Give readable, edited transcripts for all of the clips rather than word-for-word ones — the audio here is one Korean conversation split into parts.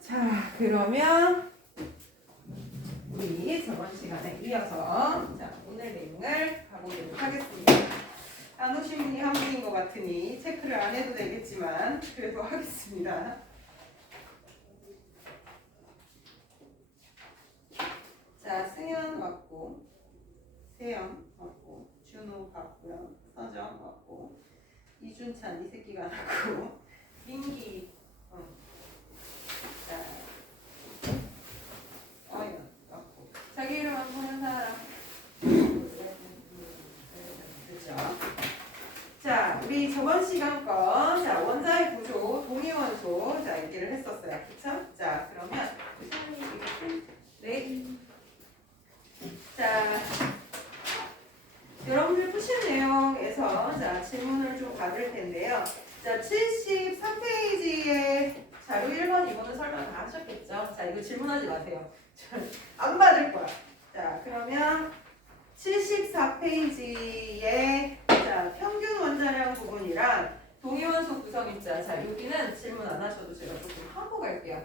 자, 그러면 우리 저번 시간에 이어서 오늘 내용을 가보도록 하겠습니다. 안 오신 분이 한 분인 것 같으니 체크를 안 해도 되겠지만 그래도 하겠습니다. 자, 승현 왔고, 세영 왔고, 준호 왔고요, 서정 왔고, 이준찬 이 새끼가 안 왔고, 민기 자, 어연 왔고, 자기 이름 안 보는 사람. 그렇죠. 자, 우리 저번 시간 거, 자, 원자의 구조, 동위원소, 자, 얘기를 했었어요. 그쵸? 자, 그러면, 네. 자, 여러분들 푸신 내용에서, 자, 질문을 좀 받을 텐데요. 자, 73페이지에 자료 1번, 2번은 설명 다 하셨겠죠? 자, 이거 질문하지 마세요. 안 받을 거야. 자, 그러면 74페이지에 자, 평균 원자량 부분이랑 동위원소 구성입자. 자, 여기는 질문 안 하셔도 제가 조금 하고 갈게요.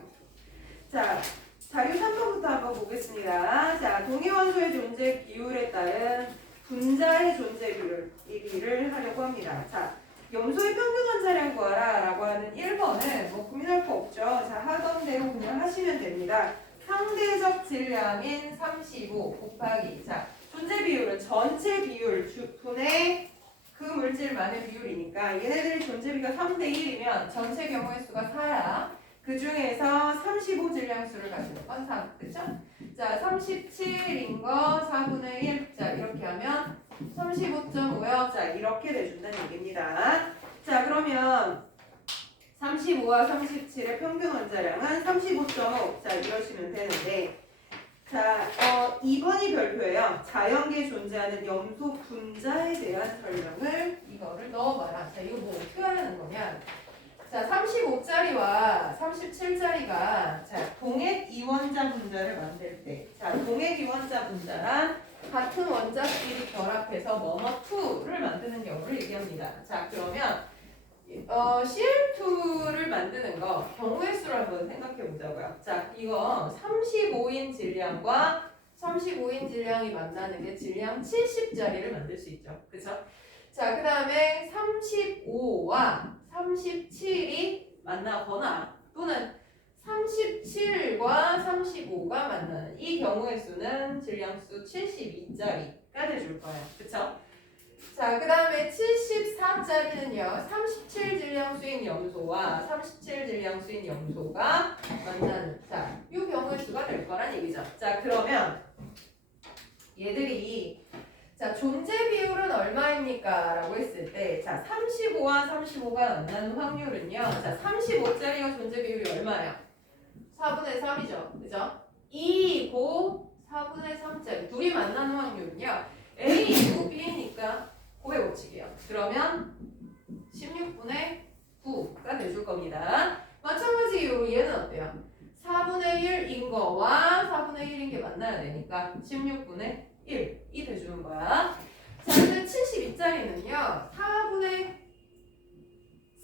자, 자료 3번부터 한번 보겠습니다. 자, 동위원소의 존재 비율에 따른 분자의 존재 비율을 하려고 합니다. 자, 염소의 평균 원자량 구하라 라고 하는 1번은 뭐 고민할 거 없죠. 자, 하던 대로 그냥 하시면 됩니다. 상대적 질량인 35 곱하기 자, 존재 비율은 전체 비율 분의 그 물질만의 비율이니까 얘네들이 존재비가 3대 1이면 전체 경우의 수가 4야. 그 중에서 35 질량수를 가지고 건 3. 그쵸? 자, 37인 거 4분의 1. 자, 이렇게 하면 35.5요. 자, 이렇게 돼준다는 얘기입니다. 자, 그러면 35와 37의 평균 원자량은 35.5. 자, 이러시면 되는데, 자, 2번이 별표예요. 자연계에 존재하는 염소 분자에 대한 설명을 이거를 넣어봐라. 자, 이거 뭐 어떻게 하려는 거냐? 자, 35짜리와 37짜리가 자, 동액 이원자 분자를 만들 때, 자, 동액 이원자 분자란 같은 원자끼리 결합해서 모노2를 만드는 경우를 얘기합니다. 자, 그러면 CL2를 만드는 거 경우의 수를 한번 생각해 보자고요. 자, 이거 35인 질량과 35인 질량이 만나는 게 질량 70짜리를 만들 수 있죠. 그쵸? 자, 그 다음에 35와 37이 만나거나 또는 37과 35가 만나는 이 경우의 수는 질량수 72짜리가 돼줄 거예요. 그쵸? 자, 그 다음에 74짜리는요. 37 질량수인 염소와 37 질량수인 염소가 만나는 자, 이 경우의 수가 될 거란 얘기죠. 자, 그러면 얘들이 자, 존재 비율은 얼마입니까? 라고 했을 때 자, 35와 35가 만나는 확률은요. 자, 35짜리가 존재 비율이 얼마예요? 4분의 3이죠. 그죠? 2고 4분의 3짜리 둘이 만나는 확률은요. A이고 B니까 950이에요. 그러면 16분의 9가 돼줄 겁니다. 마찬가지로 얘는 어때요? 4분의 1인 거와 4분의 1인 게 만나야 되니까 16분의 1이 돼주는 거야. 자, 근데 72짜리는요. 4분의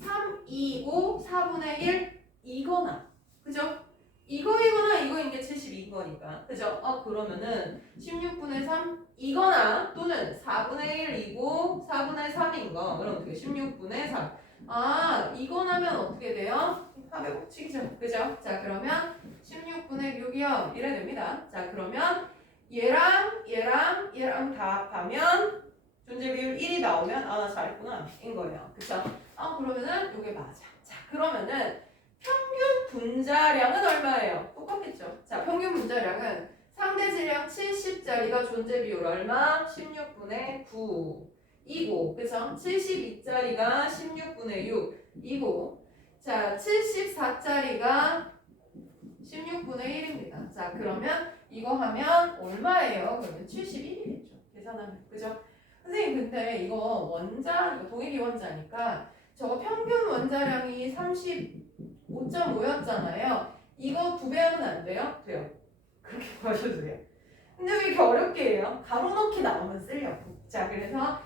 3이고 4분의 1이거나 그죠? 이거이거나 이거인 게 72인 거니까 그죠? 그러면은 16분의 3이거나 또는 4분의 1이고 4분의 3인 거 그럼 어떻게 16분의 3 아, 이거나면 어떻게 돼요? 합의 법칙이죠. 그죠? 자, 그러면 16분의 6이요. 이래 됩니다. 자, 그러면 얘랑 다 합하면 존재 비율 1이 나오면 나 잘했구나 인 거예요. 그쵸? 그러면은 요게 맞아. 자, 그러면은 평균 분자량은 얼마예요? 똑같겠죠. 자, 평균 분자량은 상대 질량 70짜리가 존재 비율 얼마? 16분의 9이고 그쵸? 72짜리가 16분의 6이고 자, 74짜리가 16분의 1입니다. 자, 그러면 이거 하면 얼마예요? 그러면 71이겠죠. 계산하면. 그죠? 선생님, 근데 이거 이거 동액이 원자니까 저거 평균 원자량이 35.5였잖아요. 이거 2배 하면 안 돼요? 돼요. 그렇게 하셔도 돼요. 근데 왜 이렇게 어렵게 해요? 가로 넣기 나오면 쓰려고. 자, 그래서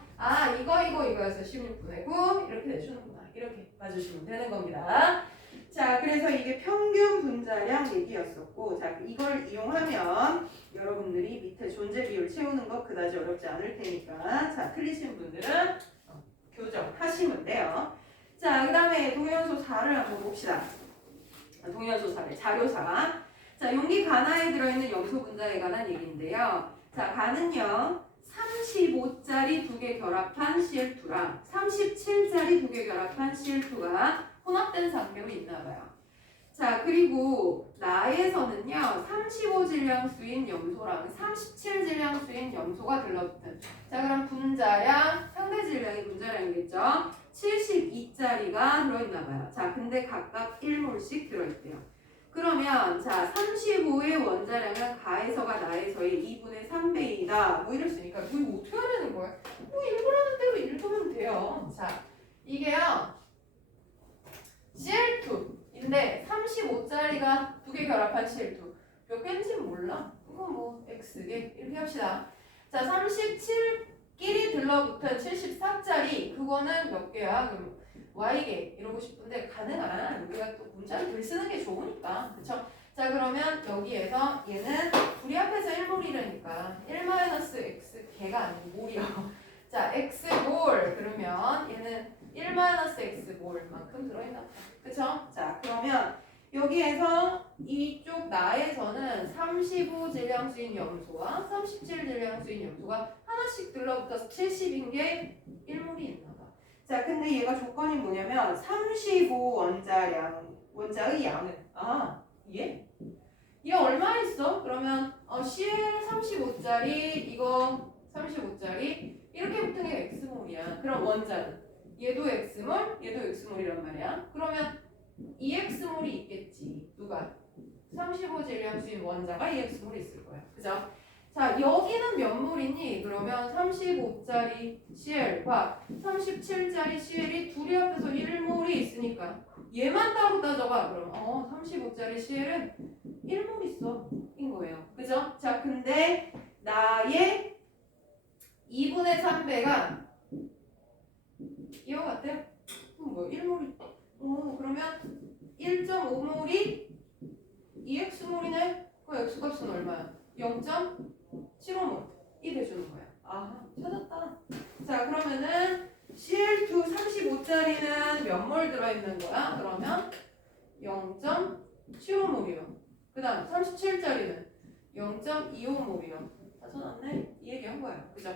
이거여서 16분의 9 이렇게 내주는구나. 이렇게 봐주시면 되는 겁니다. 자, 그래서 이게 평균 분자량 얘기였었고, 자, 이걸 이용하면 여러분들이 밑에 존재 비율 채우는 거 그다지 어렵지 않을 테니까, 자, 틀리신 분들은 교정하시면 돼요. 자, 그 다음에 동위원소 4를 한번 봅시다. 동위원소 4의 자료사. 자, 용기 가나에 들어있는 염소 분자에 관한 얘기인데요. 자, 가는요, 35짜리 2개 결합한 Cl2랑 37짜리 2개 결합한 Cl2가 혼합된 상태로 있나봐요. 자, 그리고 나에서는요, 35 질량수인 염소랑 37 질량수인 염소가 들러붙은. 자, 그럼 분자량, 상대 질량이 분자량이겠죠? 72짜리가 들어있나봐요. 자, 근데 각각 1몰씩 들어있대요. 그러면 자 35의 원자량은 가에서가 나에서의 2분의 3배이다. 뭐 이럴 수 있으니까 뭐 이거 어떻게 해야 되는 거야? 뭐 읽으라는 대로 읽으면 돼요. 자 이게요 CL2인데 35짜리가 2개 결합한 CL2 몇 개인지는 몰라. 그건 뭐 X개 이렇게 합시다. 자 37끼리 들러붙은 74짜리 그거는 몇 개야? 그럼 Y개 이러고 싶은데 가능한 우리가 또 문자를 글 쓰는 게 좋으니까 그쵸? 자 그러면 여기에서 얘는 둘이 합해서 1몰이라니까 1-X 개가 아니고 몰이요. 자 X몰 그러면 얘는 1-X몰만큼 들어있나 보다. 그쵸? 자 그러면 여기에서 이쪽 나에서는 35 질량수인 염소와 37 질량수인 염소가 하나씩 들러붙어서 70인 게 1몰이 있나 봐. 자, 근데 얘가 조건이 뭐냐면 35 원자의 양은 얘 얼마 있어? 그러면 CL 35짜리 이거 35짜리 이렇게 붙은 게 X몰이야. 그럼 원자는 얘도 X몰, 얘도 X몰이란 말이야. 그러면 2X몰이 있겠지. 누가? 35 질량수인 원자가 2X몰이 있을 거야. 그죠? 자, 여기는 몇 몰이니? 그러면 35짜리 CL과 37짜리 CL이 둘이 합해서 1몰이 있으니까 얘만 따로 따져봐. 그럼 35짜리 CL은 1몰 있어. 인 거예요. 그죠? 자, 근데 나의 2분의 3배가 이거 같아요. 뭐 1몰이 그러면 1.5몰이 2X몰이네? 그 X값은 얼마야? 0.75몰이 돼주는 거야. 찾았다. 자, 그러면은 CL2 35짜리는 몇 몰 들어있는 거야? 그러면 0.75몰이요. 그 다음 37짜리는 0.25몰이요. 다 써놨네? 이 얘기한 거야. 그죠?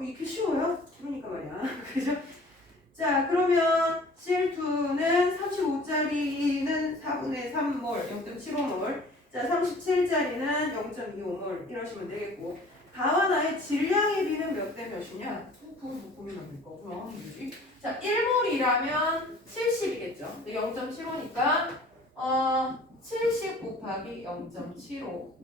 이렇게 쉬워요? 그러니까 말이야. 그죠? 자, 그러면 CL2는 35짜리는 4분의 3몰, 0.75몰. 자, 37짜리는 0.25몰 이러시면 되겠고 가와 나의 질량의 비는 몇 대 몇이냐? 그거 고민합니까? 그럼 뭐지? 자, 1몰이라면 70이겠죠. 0.75니까 70 곱하기 0.75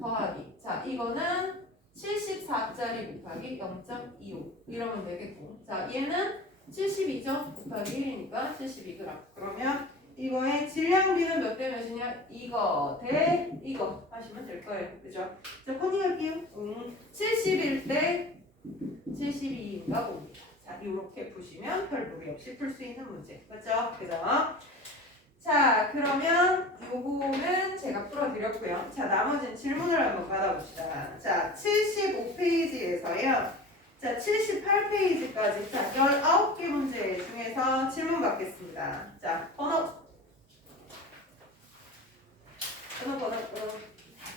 더하기 자, 이거는 74짜리 곱하기 0.25 이러면 되겠고 자, 얘는 72죠? 곱하기 1이니까 72g 그러면 이거의 질량비는 몇 대 몇이냐? 이거 대 이거 하시면 될 거예요. 그죠? 자, 컨닝할게요. 71대 72인가 봅니다. 자, 이렇게 푸시면 별 무리 없이 풀 수 있는 문제. 그죠? 그죠? 자, 그러면 요거는 제가 풀어드렸고요. 자, 나머지는 질문을 한번 받아봅시다. 자, 75페이지에서요. 자, 78페이지까지 자, 19개 문제 중에서 질문 받겠습니다. 자, 번호.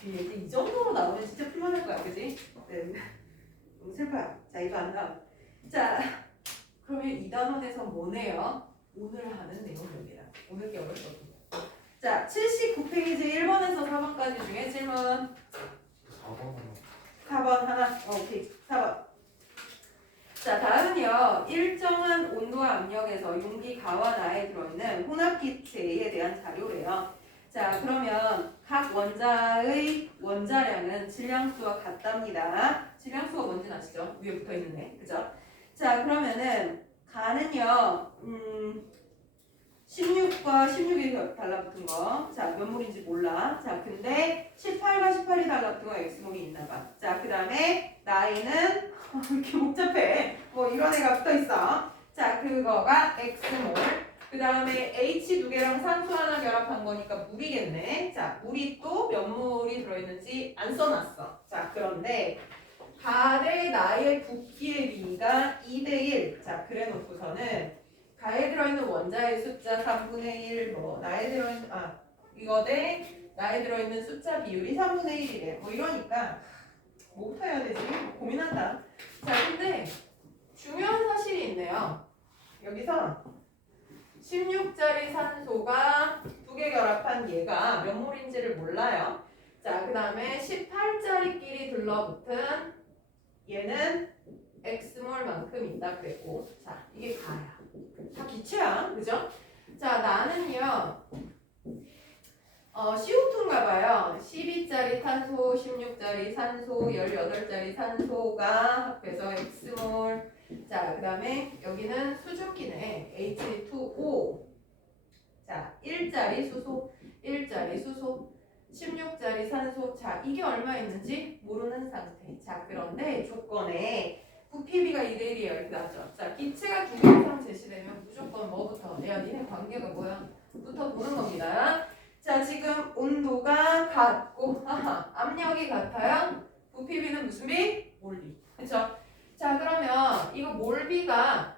이 정도로 나오면 진짜 풀만할 거야, 그지? 네. 너무 슬퍼요. 자, 이거 안 나와. 자, 그러면 이 단원에서 뭐네요? 오늘 하는 내용입니다. 오늘 게 어렵거든요. 자, 79페이지 1번에서 4번까지 중에 질문. 4번 하나. 오케이. 4번. 자, 다음은요. 일정한 온도와 압력에서 용기 가와 나에 들어있는 혼합기체에 대한 자료래요. 자, 그러면 각 원자의 원자량은 질량수와 같답니다. 질량수가 뭔지는 아시죠? 위에 붙어있는 애. 그죠? 자, 그러면은 가는요. 16과 16이 달라붙은 거. 자, 몇 몰인지 몰라. 자, 근데 18과 18이 달라붙은 거 X몰이 있나봐. 자, 그 다음에 나이는 이렇게 복잡해. 뭐 이런 애가 붙어있어. 자, 그거가 X몰. 그 다음에 H 두 개랑 산소 하나 결합한 거니까 물이겠네. 자, 물이 또 몇 몰이 들어있는지 안 써놨어. 자, 그런데 가대 나의 부피의 비가 2대1. 자, 그래 놓고서는 가에 들어있는 원자의 숫자 3분의 1, 뭐, 이거 대 나에 들어있는 숫자 비율이 3분의 1이래. 뭐 이러니까, 뭐부터 해야 되지? 고민한다. 자, 근데 중요한 사실이 있네요. 여기서 16짜리 산소가 두 개 결합한 얘가 몇 몰인지를 몰라요. 자, 그 다음에 18짜리끼리 들러붙은 얘는 X몰만큼 있다 그랬고, 자, 이게 가야. 다 기체야, 그죠? 자, 나는요, CO2인가 봐요. 12짜리 탄소, 16짜리 산소, 18짜리 산소가 합해서 X몰. 자, 그 다음에 여기는 수증기네. H2O. 자, 1짜리 수소, 16짜리 산소. 자, 이게 얼마 있는지 모르는 상태. 자, 그런데 조건에 부피비가 2대1이에요. 이렇게 나왔죠. 자, 기체가 두 개 이상 제시되면 무조건 뭐부터? 야, 니네 관계가 뭐야? 부터 보는 겁니다. 자, 지금 온도가 같고, 압력이 같아요. 부피비는 무슨 비? 몰비. 그쵸? 자, 그러면 이거 몰비가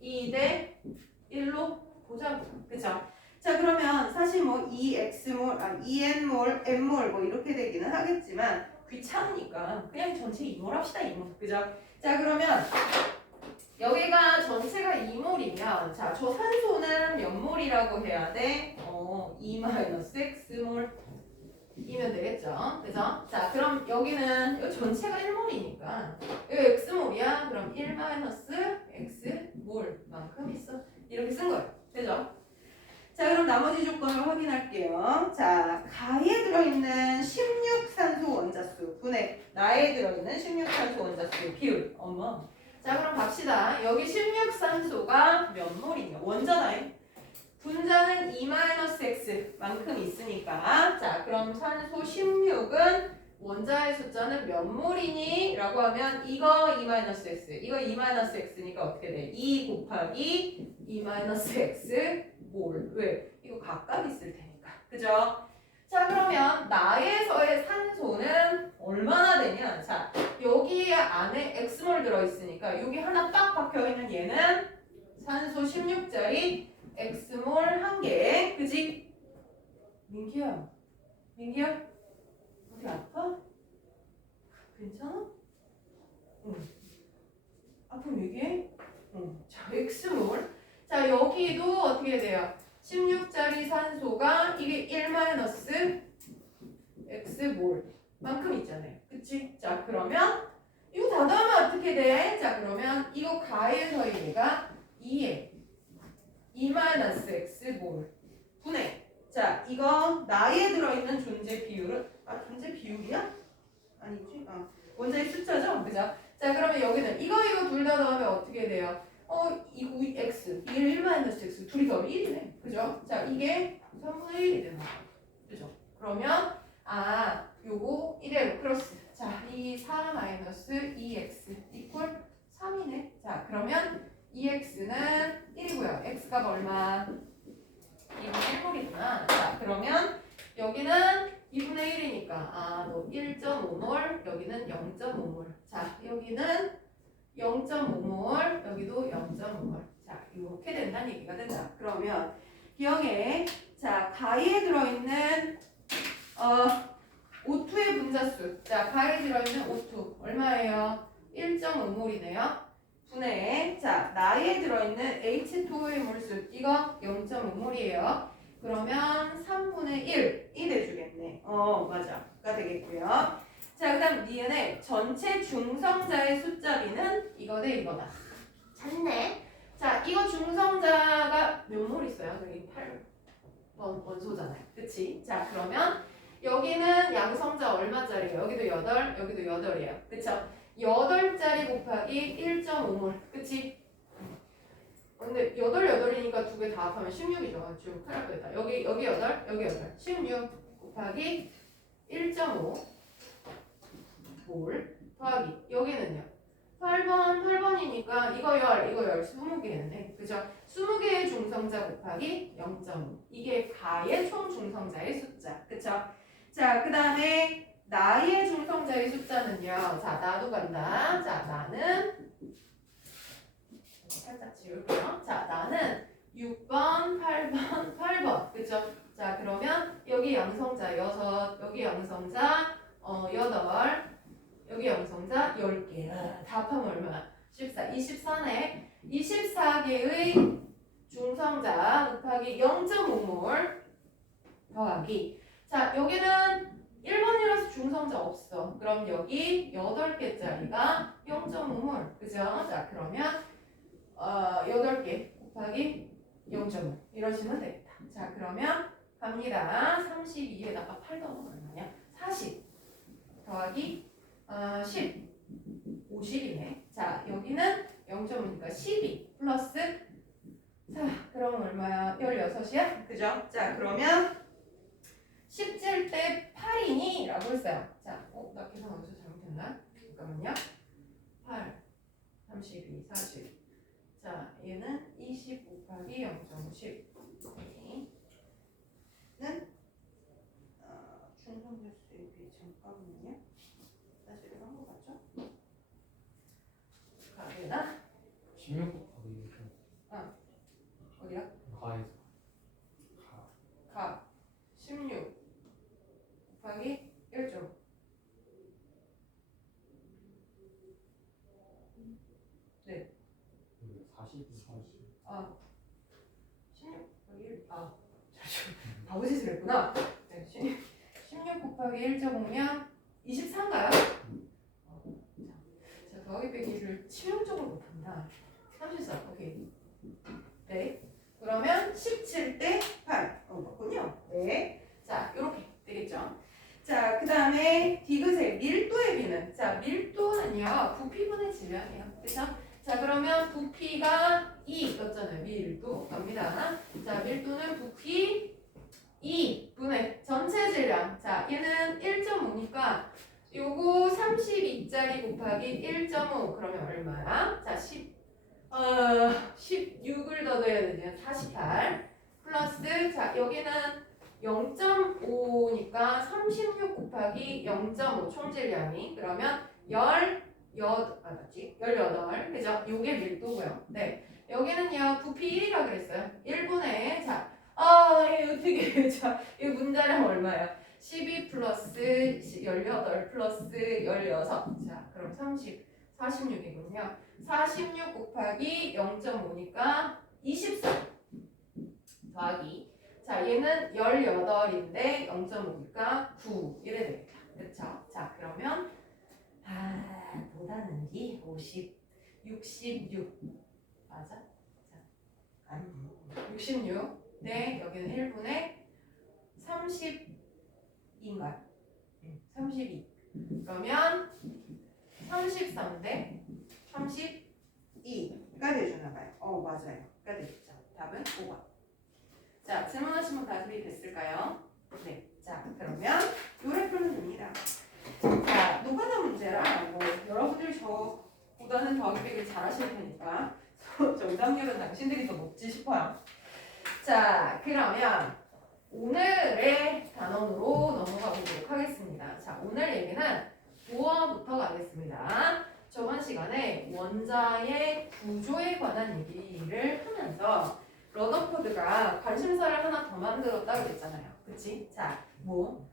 2대 1로 보자고. 그쵸? 자, 그러면 사실 뭐 2x몰, 2n몰, n몰 뭐 이렇게 되기는 하겠지만 귀찮으니까 그냥 전체 2몰 합시다. 2몰. 그죠? 자, 그러면 여기가 전체가 2몰이면 자, 저 산소는 몇 몰이라고 해야 돼? 2-x몰 이면 되겠죠? 그죠? 자, 그럼 여기는 이 전체가 1몰이니까 이 x몰이야. 그럼 1-x몰만큼 있어. 이렇게 쓴 거예요. 되죠? 자, 그럼 나머지 조건을 확인할게요. 자, 가에 들어있는 16산소 원자수 분의 나에 들어있는 16산소 원자수의 비율. 어머. 자, 그럼 갑시다. 여기 16산소가 몇 몰이냐? 원자다잉. 분자는 2-x만큼 있으니까. 자, 그럼 산소 16은 원자의 숫자는 몇 몰이니? 라고 하면 이거 2-x, 이거 2-x니까 어떻게 돼? 2 곱하기 2-x 몰. 왜? 이거 각각 있을 테니까. 그죠? 자, 그러면 나에서의 산소는 얼마나 되냐? 자, 여기 안에 x몰 들어있으니까 여기 하나 딱 박혀있는 얘는 산소 16짜리 x몰 1개. 그지? 민기야. 어디 아파? 괜찮아? 응. 아프면 얘기해? 응. 자, x몰. 자, 여기도 어떻게 돼요? 16짜리 산소가 이게 1-x몰 만큼 있잖아요. 그치? 자, 그러면 이거 다 더하면 어떻게 돼? 자, 그러면 이거 가에서 얘가 2-x몰 분해. 자, 이거 나에 들어있는 존재 비율은 존재 비율이야? 아니지? 원자의 숫자죠? 그죠? 자, 그러면 여기는 이거 둘 다 더하면 어떻게 돼요? 이거 x, 이게 1-x, 둘이 더하면 1이네. 그죠? 자, 이게 3분의 1이 되는 거야. 그죠? 그러면, 요거 이대로 크로스. 자, 이 4-2x 이퀄 3이네. 자, 그러면 2x는 1이고요. x가 얼마? 2분의 1몰이구나. 자, 그러면 여기는 2분의 1이니까, 너 1.5몰, 여기는 0.5몰. 자, 여기는 0.5몰, 여기도 0.5몰. 자, 이렇게 된다는 얘기가 된다. 그러면 기억해. 자, 가에 들어있는 O2의 분자수. 자, 가에 들어있는 O2 얼마예요? 1.5몰이네요. 분해. 자, 나에 들어있는 H2O의 몰수. 이거 0.5몰이에요. 그러면 3분의 1이 돼주겠네. 맞아.가 되겠고요. 자, 그 다음 니은의 전체 중성자의 숫자비는 이거 대 이거다. 잤네. 자, 이거 중성자가 몇 몰 있어요? 여기 8번 원소잖아요. 그치? 자, 그러면 여기는 양성자 얼마짜리예요? 여기도 8, 여기도 8이에요. 그쵸? 8짜리 곱하기 1.5몰. 그치? 근데 8이니까 두 개 다 합하면 16이죠. 지금 큰일 날 뻔했다. 여기 8, 여기 8. 16 곱하기 1.5 몰 더하기 여기는요. 8번이니까 이거 열 20개네. 그죠? 20개의 중성자 곱하기 0.5. 이게 가의 총 중성자의 숫자. 그쵸? 자, 그 다음에 나의 중성자의 숫자는요. 자, 나도 간다. 자, 나는 살짝 지울게요. 자, 나는 6번, 8번, 8번. 그쵸? 자, 그러면 여기 양성자 6, 여기 양성자 8, 여기 양성자 10개. 다 합하면 얼마야? 14, 24네. 24개의 중성자 곱하기 0.5몰 더하기. 자, 여기는 1번이라서 중성자 없어. 그럼 여기 8개짜리가 0.5몰. 그죠? 자, 그러면 8개 곱하기 0.5 이러시면 되겠다. 자, 그러면 갑니다. 32에다가 8 더하면 얼마냐? 40 더하기 10 50이네. 자, 여기는 0.5니까 12 플러스 자, 그럼 얼마야? 16이야? 그죠? 자, 그러면 17대 8이니? 라고 했어요. 자, 나 계산 어디서 잘못했나? 잠깐만요. 8 32 40 자, 얘는 20 곱하기 0.50 는 중성자 수입이 잠깐만요. 다시 이런 거 같죠? 가게다 16 곱하기 1점. 어디야? 가에서. 가 16 곱하기 1점 네. 40. 16 곱하기 1 바보짓을 했구나. 네, 16 곱하기 1.5면 23인가요? 자, 더하기 빼기를 치명적으로 못한다. 34, 오케이. 네. 그러면 17대 8. 맞군요. 네. 자, 이렇게 되겠죠. 자, 그 다음에 디귿의 밀도의 비는. 자, 밀도는요, 부피분의 질량이에요. 그죠? 자, 그러면 부피가 2였잖아요. 밀도 갑니다. 자, 밀도는 부피 2분의 전체 질량. 자, 얘는 1.5니까 요거 32짜리 곱하기 1.5 그러면 얼마야? 자, 16을 더 넣어야 되냐? 48 플러스 자, 여기는 0.5니까 36 곱하기 0.5 총질량이 그러면 18 그죠? 요게 밀도고요. 네. 여기는요, 부피 1이라 그랬어요. 1분의 자, 이거 어떻게 자, 이 문자량 얼마야? 12 플러스 18 플러스 16. 자, 그럼 30, 46이군요. 46 곱하기 0.5니까 24 더하기. 자, 얘는 18인데 0.5니까 9 이래 되겠다. 그쵸? 자, 그러면 못하는지 50, 66 맞아? 자, 아니 66 네, 여기는 1분의 30인가요? 32 그러면 33대 32가 되주나봐요. 맞아요. 가 되겠죠. 답은 5번. 자, 질문하신 분 다 준비됐을까요? 네. 자, 그러면 요래 풀면 됩니다. 자, 노가다 문제라 여러분들이 저보다는 더하기 빼기를 잘 하실 테니까 정답률은 당신들이 더 높지 싶어요. 자, 그러면 오늘의 단원으로 넘어가 보도록 하겠습니다. 자, 오늘 얘기는 도어부터 가겠습니다. 저번 시간에 원자의 구조에 관한 얘기를 하면서 러더포드가 관심사를 하나 더 만들었다고 그랬잖아요. 그치? 자,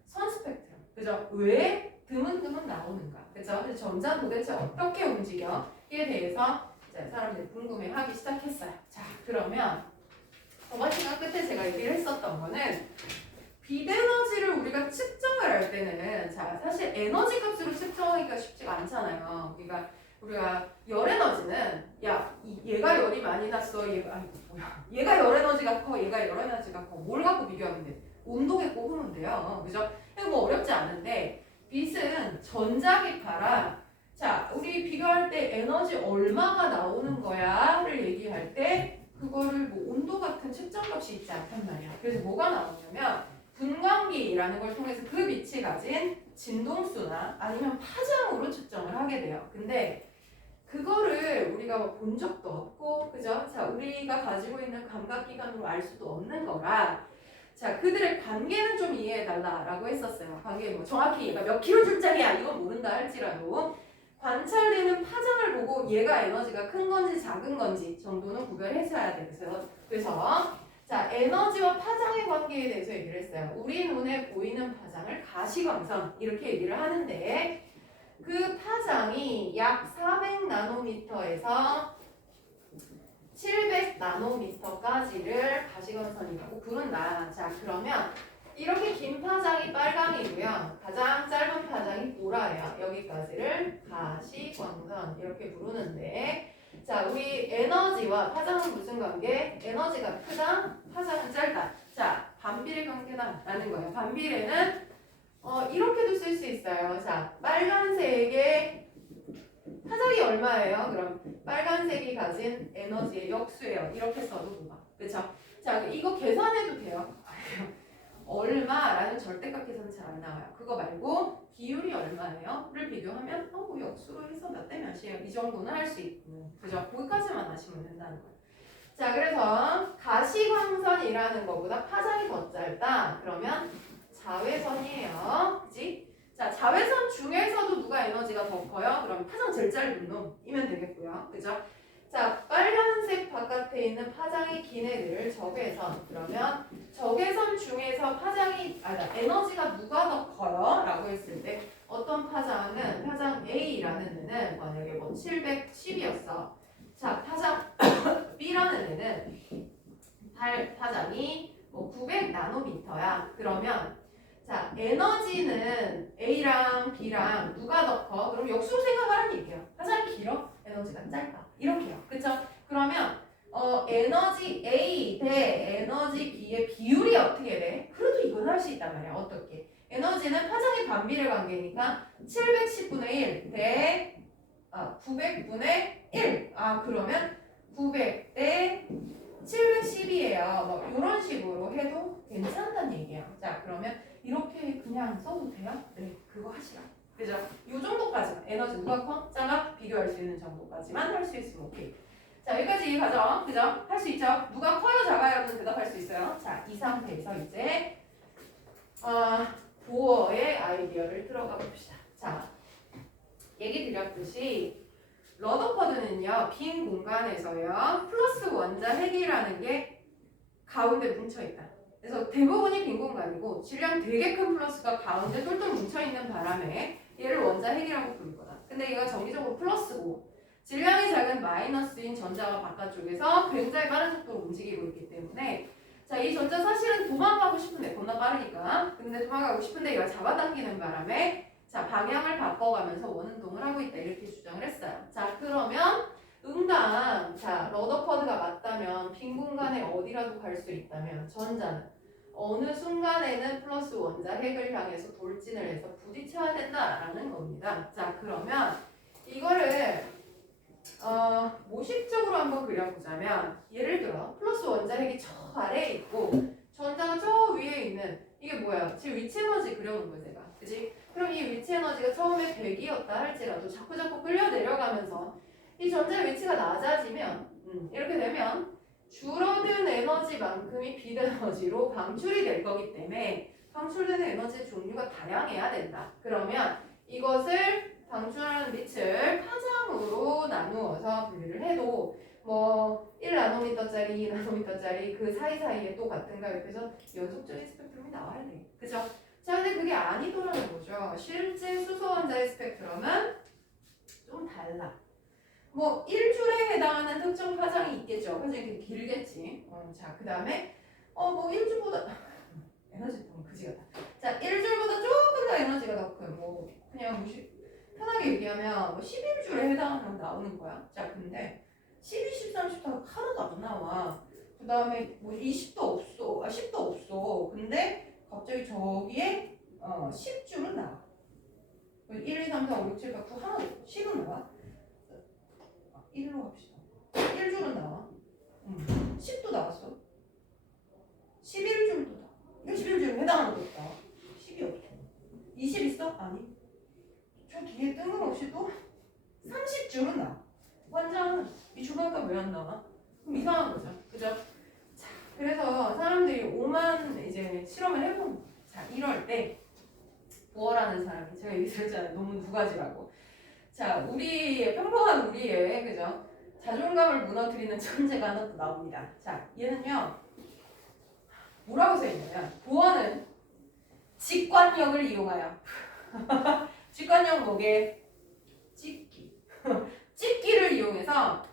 선 스펙트럼. 그죠? 왜 드문드문 나오는가? 그죠? 그래서 점자 도대체 어떻게 움직여? 이에 대해서 이제 사람들이 궁금해하기 시작했어요. 자, 그러면 저번 시간 끝에 제가 얘기를 했었던 거는 빛에너지를 우리가 측정을 할 때는 자, 사실 에너지 값으로 측정하기가 쉽지가 않잖아요. 그러니까 우리가 열에너지는 얘가 열이 많이 났어. 얘가 열에너지가 커. 얘가 열에너지가 커. 뭘 갖고 비교하면 돼? 온도계 꼽으면 돼요. 그죠? 이거 뭐 어렵지 않은데 빛은 전자기파라. 자, 우리 비교할 때 에너지 얼마가 나오는 거야를 얘기할 때 그거를 온도 같은 측정값이 있지 않단 말이야. 그래서 뭐가 나오냐면 분광기라는 걸 통해서 그 빛이 가진 진동수나 아니면 파장으로 측정을 하게 돼요. 근데 그거를 우리가 본 적도 없고, 그죠? 자, 우리가 가지고 있는 감각기관으로 알 수도 없는 거라, 자, 그들의 관계는 좀 이해해달라라고 했었어요. 관계 뭐 정확히 얘가 몇 킬로 줄짜리야 이건 모른다 할지라도 관찰되는 파장을 보고 얘가 에너지가 큰 건지 작은 건지 정도는 구별해줘야 돼요. 그래서 자, 에너지와 파장의 관계에 대해서 얘기를 했어요. 우리 눈에 보이는 파장을 가시광선 이렇게 얘기를 하는데 그 파장이 약 400나노미터에서 700나노미터까지를 가시광선이라고 부른다. 자, 그러면 이렇게 긴 파장이 빨강이고요. 가장 짧은 파장이 보라예요. 여기까지를 가시광선 이렇게 부르는데 자, 우리 에너지와 파장은 무슨 관계? 에너지가 크다, 파장은 짧다. 자, 반비례 관계다라는 거예요. 반비례는 이렇게도 쓸 수 있어요. 자, 빨간색의 파장이 얼마예요? 그럼 빨간색이 가진 에너지의 역수예요. 이렇게 써도 뭐가? 그렇죠? 자, 이거 계산해도 돼요. 얼마라는 절대값 계산은 잘 안 나와요. 그거 말고 비율이 얼마예요? 를 비교하면 뭐 역수로 해서 몇 대 몇이에요. 이 정도는 할 수 있고 그죠? 거기까지만 아시면 된다는 거예요. 자, 그래서 가시광선이라는 것보다 파장이 더 짧다. 그러면 자외선이에요. 그치? 자, 자외선 중에서도 누가 에너지가 더 커요? 그럼 파장 제일 짧은 놈이면 되겠고요. 그죠? 자, 빨간색 바깥에 있는 파장이 긴 애들 적외선. 그러면 적외선 중에서 파장이 에너지가 누가 더 커요? 라고 했을 때 어떤 파장은 파장 A라는 애는 만약에 뭐 710이었어. 자, 파장 B라는 애는 파장이 뭐 900나노미터야. 그러면 자, 에너지는 A랑 B랑 누가 더 커? 그럼 역수로 생각을 하는 얘기예요. 파장이 길어? 에너지가 짧다. 이렇게요. 그쵸? 그러면 에너지 A 대 에너지 B의 비율이 어떻게 돼? 그래도 이건 할 수 있단 말이야. 어떻게? 에너지는 파장의 반비례 관계니까 710분의 1 대 900분의 1. 그러면 900 대 710이에요. 뭐 이런 식으로 해도 괜찮다는 얘기예요. 자, 그러면 이렇게 그냥 써도 돼요? 네, 그거 하시라. 그죠? 이 정도까지만 에너지 누가 커? 작아? 비교할 수 있는 정도까지만 할 수 있으면 오케이. 자, 여기까지 이해가죠? 그죠? 할 수 있죠? 누가 커요? 작아요?는 대답할 수 있어요. 자, 이 상태에서 이제 보어의 아이디어를 들어가 봅시다. 자, 얘기 드렸듯이 러더퍼드는요, 빈 공간에서요, 플러스 원자 핵이라는 게 가운데 뭉쳐있다. 그래서 대부분이 빈 공간이고 질량 되게 큰 플러스가 가운데 똘똘 뭉쳐있는 바람에 얘를 원자 핵이라고 부를 거다. 근데 얘가 정기적으로 플러스고 질량이 작은 마이너스인 전자가 바깥쪽에서 굉장히 빠른 속도로 움직이고 있기 때문에 자, 이 전자 사실은 도망가고 싶은데 겁나 빠르니까 근데 도망가고 싶은데 얘가 잡아당기는 바람에 자, 방향을 바꿔가면서 원운동을 하고 있다 이렇게 주장을 했어요. 자, 그러면 응당 자, 러더퍼드가 맞다면 빈 공간에 어디라도 갈 수 있다면 전자는 어느 순간에는 플러스 원자 핵을 향해서 돌진을 해서 부딪혀야 된다라는 겁니다. 자, 그러면 이거를 모식적으로 한번 그려보자면 예를 들어 플러스 원자 핵이 저 아래에 있고 전자가 저 위에 있는 이게 뭐야? 지금 위치 에너지 그려놓은 거야 제가. 그치? 그럼 이 위치 에너지가 처음에 100이었다 할지라도 자꾸 끌려 내려가면서 이 전자의 위치가 낮아지면 이렇게 되면 줄어든 에너지만큼이 빛 에너지로 방출이 될 거기 때문에 방출되는 에너지의 종류가 다양해야 된다. 그러면 이것을 방출하는 빛을 파장으로 나누어서 분류를 해도 뭐 1나노미터짜리, 2나노미터짜리 그 사이사이에 또 같은가 옆에서 연속적인 스펙트럼이 나와야 돼. 그죠? 자, 근데 그게 아니더라는 거죠. 실제 수소원자의 스펙트럼은 좀 달라. 뭐 1줄에 해당하는 특정 파장이 있겠죠. 파장이 되게 길겠지. 자, 그 다음에 뭐 1줄보다 에너지 너무 그지 같다. 자, 1줄보다 조금 더 에너지가 더 큰 뭐 그냥 편하게 얘기하면 뭐 11줄에 해당하는 나오는 거야. 자, 근데 12, 13, 14가 하나도 안 나와. 그 다음에 뭐 20도 없어. 10도 없어. 근데 갑자기 저기에 10줄은 나와. 1, 2, 3, 4, 5, 6, 7, 8, 9 하나도 없어. 10은 나와. 1로 합시다. 1줄은 나와. 10도 나왔어. 11줄도 나와. 11줄에 해당하는 것도 나와. 10이 없어. 20 있어? 아니. 저 뒤에 뜬금없이 또 30줄은 나와. 중간값 왜 안 나와? 그럼 이상한 거죠. 그죠? 자, 그래서 사람들이 오만 이제 실험을 해보는 거예요. 자, 이럴 때 부어라는 사람이 제가 얘기했잖아요. 너무 두 가지라고. 자, 우리 평범한 우리의 그죠? 자존감을 무너뜨리는 천재가 하나 또 나옵니다. 자, 얘는요. 뭐라고 써있냐면 부어는 직관력을 이용하여 직관력 뭐게? 찍기. 찍기를 이용해서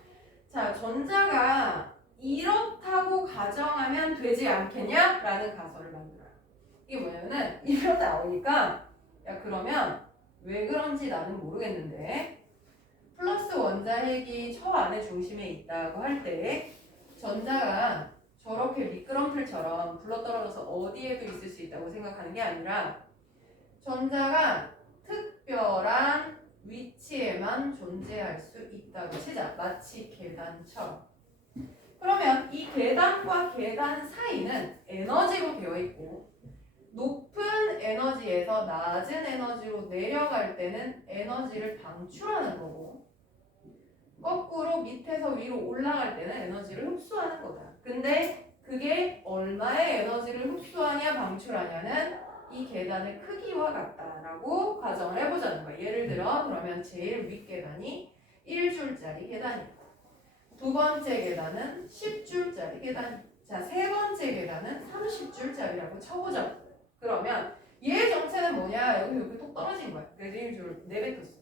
자, 전자가 이렇다고 가정하면 되지 않겠냐라는 가설을 만들어요. 이게 뭐냐면은 이렇게 나오니까 야 그러면 왜 그런지 나는 모르겠는데 플러스 원자핵이 저 안에 중심에 있다고 할 때 전자가 저렇게 미끄럼틀처럼 굴러떨어져서 어디에도 있을 수 있다고 생각하는 게 아니라 전자가 특별한 위치에만 존재할 수 있다고 치자. 마치 계단처럼. 그러면 이 계단과 계단 사이는 에너지로 되어 있고 높은 에너지에서 낮은 에너지로 내려갈 때는 에너지를 방출하는 거고 거꾸로 밑에서 위로 올라갈 때는 에너지를 흡수하는 거다. 근데 그게 얼마의 에너지를 흡수하냐 방출하냐는 이 계단의 크기와 같다라고 가정을 해보자는 거예요. 예를 들어 그러면 제일 윗 계단이 1줄짜리 계단이고 두 번째 계단은 10줄짜리 계단이고 자, 세 번째 계단은 30줄짜리라고 쳐보자. 그러면 얘의 정체는 뭐냐? 여기 톡 떨어진 거야. 그래서 1줄 내뱉었어.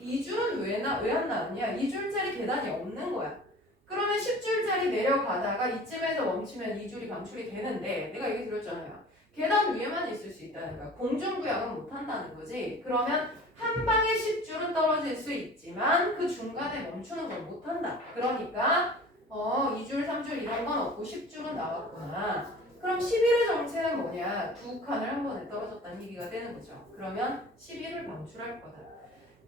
2줄은 왜 안 나왔냐? 2줄짜리 계단이 없는 거야. 그러면 10줄짜리 내려가다가 이쯤에서 멈추면 2줄이 방출이 되는데 내가 얘기 들었잖아요. 계단 위에만 있을 수 있다는 거야. 공중부양은 못한다는 거지. 그러면 한 방에 10줄은 떨어질 수 있지만 그 중간에 멈추는 걸 못한다. 그러니까 2줄, 3줄 이런 건 없고 10줄은 나왔구나. 그럼 11의 정체는 뭐냐? 두 칸을 한 번에 떨어졌다는 얘기가 되는 거죠. 그러면 11을 방출할 거다.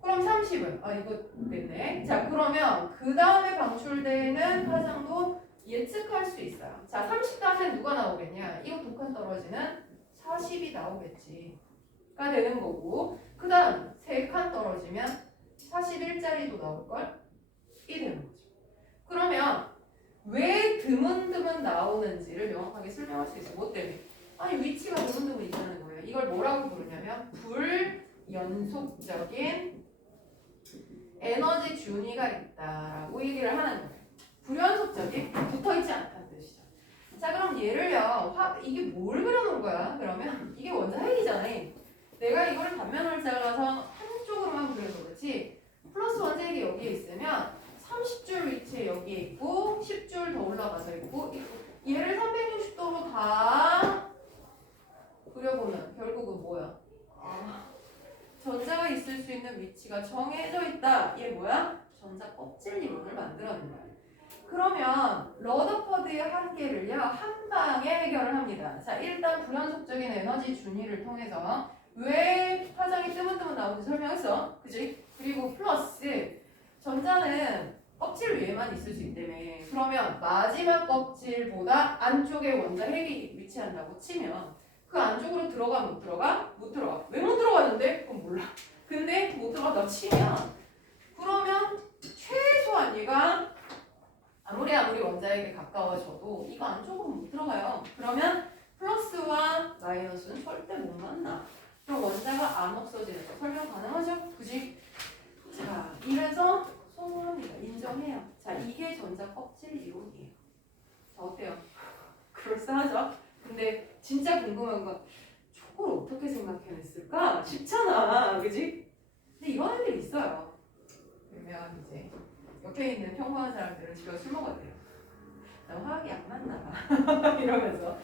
그럼 30은? 이거 됐네. 자, 그러면 그 다음에 방출되는 파장도 예측할 수 있어요. 자, 30 다음에 누가 나오겠냐? 이거 두 칸 떨어지는 40이 나오겠지. 가 되는 거고 그 다음 3칸 떨어지면 41짜리도 나올걸? 이 되는 거죠. 그러면 왜 드문드문 나오는지를 명확하게 설명할 수 있어요. 뭐 때문에? 아니 위치가 드문드문 있다는 거예요. 이걸 뭐라고 부르냐면 불연속적인 에너지 준위가 있다라고 얘기를 하는 거예요. 불연속적인 붙어있지 않다는 뜻이죠. 자 그럼 얘를요 이게 뭘 그려놓은 거야? 그러면 이게 원자핵이잖아. 내가 이걸 단면을 잘라서 한쪽으로만 그려서 그렇지 플러스 원자핵이 여기에 있으면 30줄 위치에 여기에 있고 10줄 더 올라가서 있고 얘를 360도로 다 그려보면 결국은 뭐야? 전자가 있을 수 있는 위치가 정해져 있다. 얘 뭐야? 전자 껍질 이론을 만들었는 거야. 그러면 러더퍼드의 한계를요 한 방에 해결을 합니다. 자 일단 불연속적인 에너지 준위를 통해서 왜 파장이 뜨문뜨문 나오는지 설명했어. 그치? 그리고 플러스 전자는 껍질 위에만 있을 수 있다며. 그러면 마지막 껍질보다 안쪽에 원자핵이 위치한다고 치면 그 안쪽으로 들어가 못 들어가? 못 들어가. 왜 못 들어가는데? 그건 몰라. 근데 못 들어간다고 치면 그러면 최소한 얘가 아무리 원자핵에 가까워져도 이거 안쪽으로 못 들어가요. 그러면 플러스와 마이너스는 절대 못 만나. 그럼 원자가 안 없어지는 거 설명 가능하죠? 그지? 자, 이래서 소홀합니다. 인정해요. 자, 이게 전자 껍질 이론이에요. 자, 어때요? 그럴싸하죠? 근데 진짜 궁금한 건 저걸 어떻게 생각해냈을까? 쉽잖아. 그지? 근데 이런 애들이 있어요. 그러면 이제 옆에 있는 평범한 사람들은 집에 술 먹었대요. 나 화학이 안 맞나 봐. 이러면서.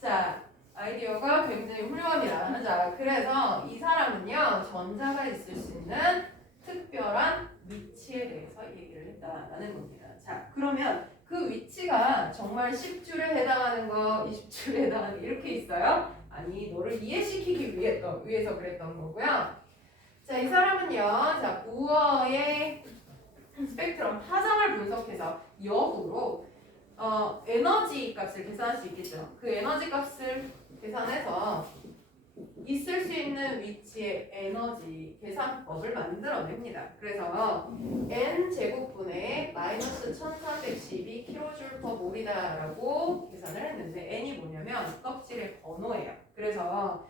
자, 아이디어가 굉장히 훌륭합니다. 자, 그래서 이 사람은요, 전자가 있을 수 있는 특별한 위치에 대해서 얘기를 했다라는 겁니다. 자, 그러면 그 위치가 정말 10줄에 해당하는 거, 20줄에 해당하는 게 이렇게 있어요? 아니, 너를 이해시키기 위해서 그랬던 거고요. 자, 이 사람은요, 자, 부어의 스펙트럼 파장을 분석해서 역으로 에너지 값을 계산할 수 있겠죠. 그 에너지 값을 계산해서 있을 수 있는 위치의 에너지 계산법을 만들어냅니다. 그래서 n 제곱분의 마이너스 1312 kJ/몰이다라고 계산을 했는데 n이 뭐냐면 껍질의 번호예요. 그래서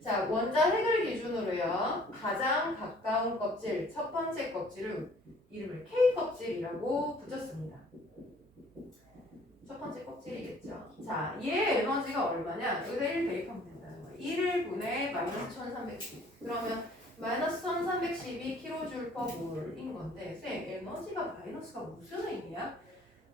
자 원자 핵을 기준으로요 가장 가까운 껍질 첫 번째 껍질을 이름을 K 껍질이라고 붙였습니다. 첫 번째 껍질이겠죠. 자, 얘의 에너지가 얼마냐? 여기다 1 대입하면 된다는 거예요. 1을 분의 마이너스 1310. 그러면 마이너스 1312 kJ/몰인 건데 쌤, 에너지가 마이너스가 무슨 의미야?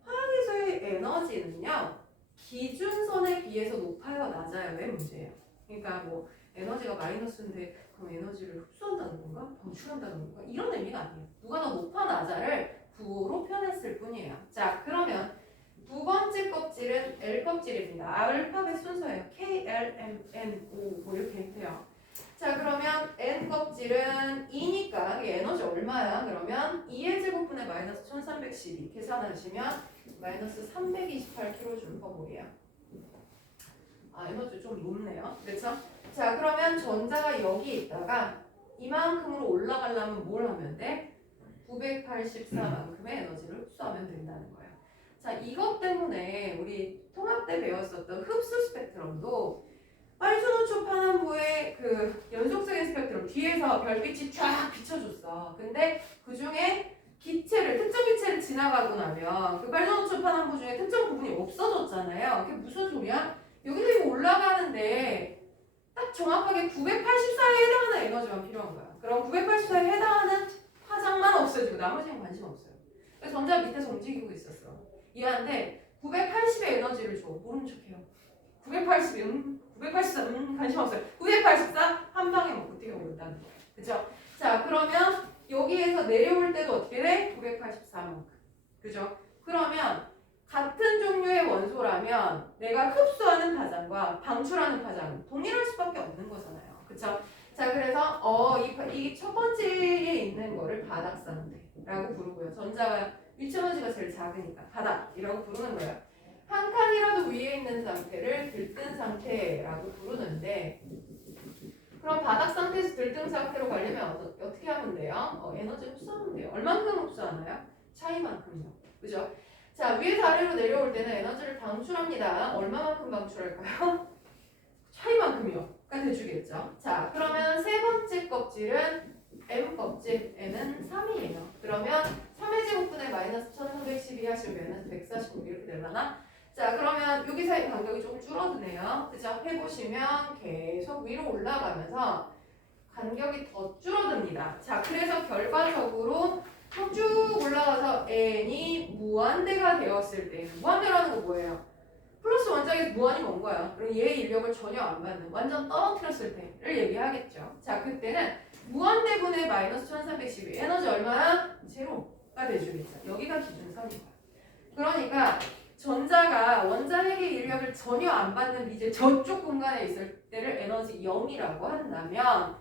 화학에서의 에너지는요. 기준선에 비해서 높아요, 낮아요의 문제예요. 그러니까 뭐 에너지가 마이너스인데 그럼 에너지를 흡수한다는 건가? 방출한다는 건가? 이런 의미가 아니에요. 누가 더 높아 낮아를 부호로 표현했을 뿐이에요. 자, 그러면 두 번째 껍질은 L 껍질입니다. 알파벳 순서예요. K, L, M, N, O 뭐 이렇게 돼요. 자, 그러면 N 껍질은 2니까 이게 에너지 얼마야? 그러면 2의 제곱분의 마이너스 1312 계산하시면 마이너스 328kJ/몰이에요. 아, 에너지 좀 높네요. 그렇죠? 자, 그러면 전자가 여기 있다가 이만큼으로 올라가려면 뭘 하면 돼? 984만큼의 에너지를 흡수하면 된다는 거예요. 자, 이것 때문에 우리 통합 때 배웠었던 흡수 스펙트럼도 빨주노초 파남보의 그 연속적인 스펙트럼 뒤에서 별빛이 쫙 비춰줬어. 근데 그 중에 기체를 특정 기체를 지나가고 나면 그 빨주노초 파남보 중에 특정 부분이 없어졌잖아요. 그게 무슨 소리야? 여기서 이거 올라가는데 딱 정확하게 984에 해당하는 에너지만 필요한 거야. 그럼 984에 해당하는 화장만 없어지고 나머지는 관심 없어요. 그래서 전자 밑에서 움직이고 있었어. 이해하는데 980의 에너지를 줘. 모르는 척해요. 980, 984, 관심 없어요. 984, 한 방에 먹고 뛰어오른다는 거예요. 그죠? 자, 그러면 여기에서 내려올 때도 어떻게 돼? 984만큼. 그죠? 그러면 같은 종류의 원소라면 내가 흡수하는 파장과 방출하는 파장은 동일할 수밖에 없는 거잖아요. 그쵸? 자, 그래서 이 첫 번째에 있는 거를 바닥 상태라고 부르고요. 전자가 위치 에너지가 제일 작으니까 바닥이라고 부르는 거예요. 한 칸이라도 위에 있는 상태를 들뜬 상태라고 부르는데 그럼 바닥 상태에서 들뜬 상태로 가려면 어떻게 하면 돼요? 에너지 흡수하면 돼요. 얼만큼 흡수하나요? 차이만큼요. 그죠? 자, 위에서 아래로 내려올 때는 에너지를 방출합니다. 얼마만큼 방출할까요? 차이만큼이요. 가 돼주겠죠. 자, 그러면 세 번째 껍질은 M 껍질, N은 3이에요. 그러면 3의 제곱분의 마이너스 1312 하시면 마이너스 146 이렇게 되려나? 자, 그러면 여기 사이 간격이 조금 줄어드네요. 그죠? 해보시면 계속 위로 올라가면서 간격이 더 줄어듭니다. 자, 그래서 결과적으로 쭉 올라가서 N이 무한대가 되었을 때, 무한대라는 거 뭐예요? 플러스 원자에서 무한이 뭔 거야? 그럼 얘의 인력을 전혀 안 받는, 완전 떨어뜨렸을 때를 얘기하겠죠. 자, 그때는 무한대분의 마이너스 1312, 에너지 얼마야? 제로가 돼주겠죠. 여기가 기준선인 거야. 그러니까 전자가 원자핵의 인력을 전혀 안 받는 이제 저쪽 공간에 있을 때를 에너지 0이라고 한다면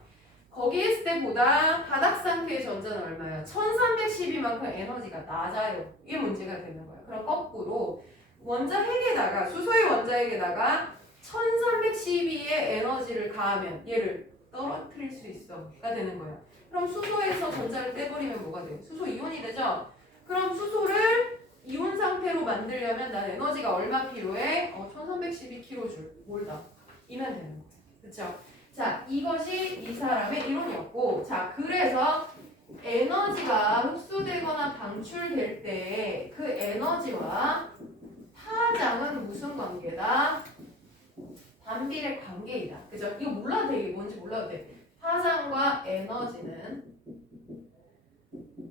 거기 있을 때보다 바닥 상태의 전자는 얼마예요? 1312만큼 에너지가 낮아요. 이게 문제가 되는 거예요. 그럼 거꾸로 원자핵에다가 수소의 원자핵에다가 1312의 에너지를 가하면 얘를 떨어뜨릴 수 있어가 되는 거예요. 그럼 수소에서 전자를 떼버리면 뭐가 돼요? 수소 이온이 되죠? 그럼 수소를 이온 상태로 만들려면 난 에너지가 얼마 필요해? 1312kJ/몰다. 이면 되는 거예요. 그렇죠? 자, 이것이 이 사람의 이론이었고, 자, 그래서 에너지가 흡수되거나 방출될 때 그 에너지와 파장은 무슨 관계다? 반비례 관계이다. 그죠? 이거 몰라도 돼. 이게 뭔지 몰라도 돼. 파장과 에너지는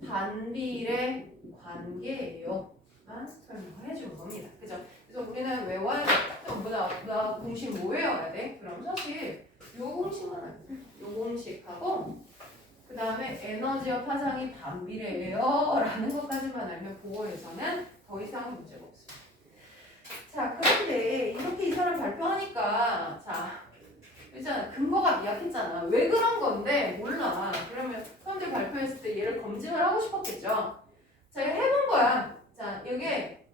반비례 관계예요. 설명해 준 겁니다. 그죠? 그래서 우리는 외워야겠다. 전부 나 공식 뭐 외워야 돼? 그럼 사실 요 공식만 알죠. 요 공식하고 그 다음에 에너지와 파장이 반비례예요 라는 것까지만 알면 보호에서는 더 이상은 문제가 없어요. 자, 그런데 이렇게 이 사람 발표하니까 자, 있잖아. 근거가 미약했잖아. 왜 그런 건데 몰라. 그러면 사람들 발표했을 때 얘를 검증을 하고 싶었겠죠. 자, 이거 해본 거야. 자, 이게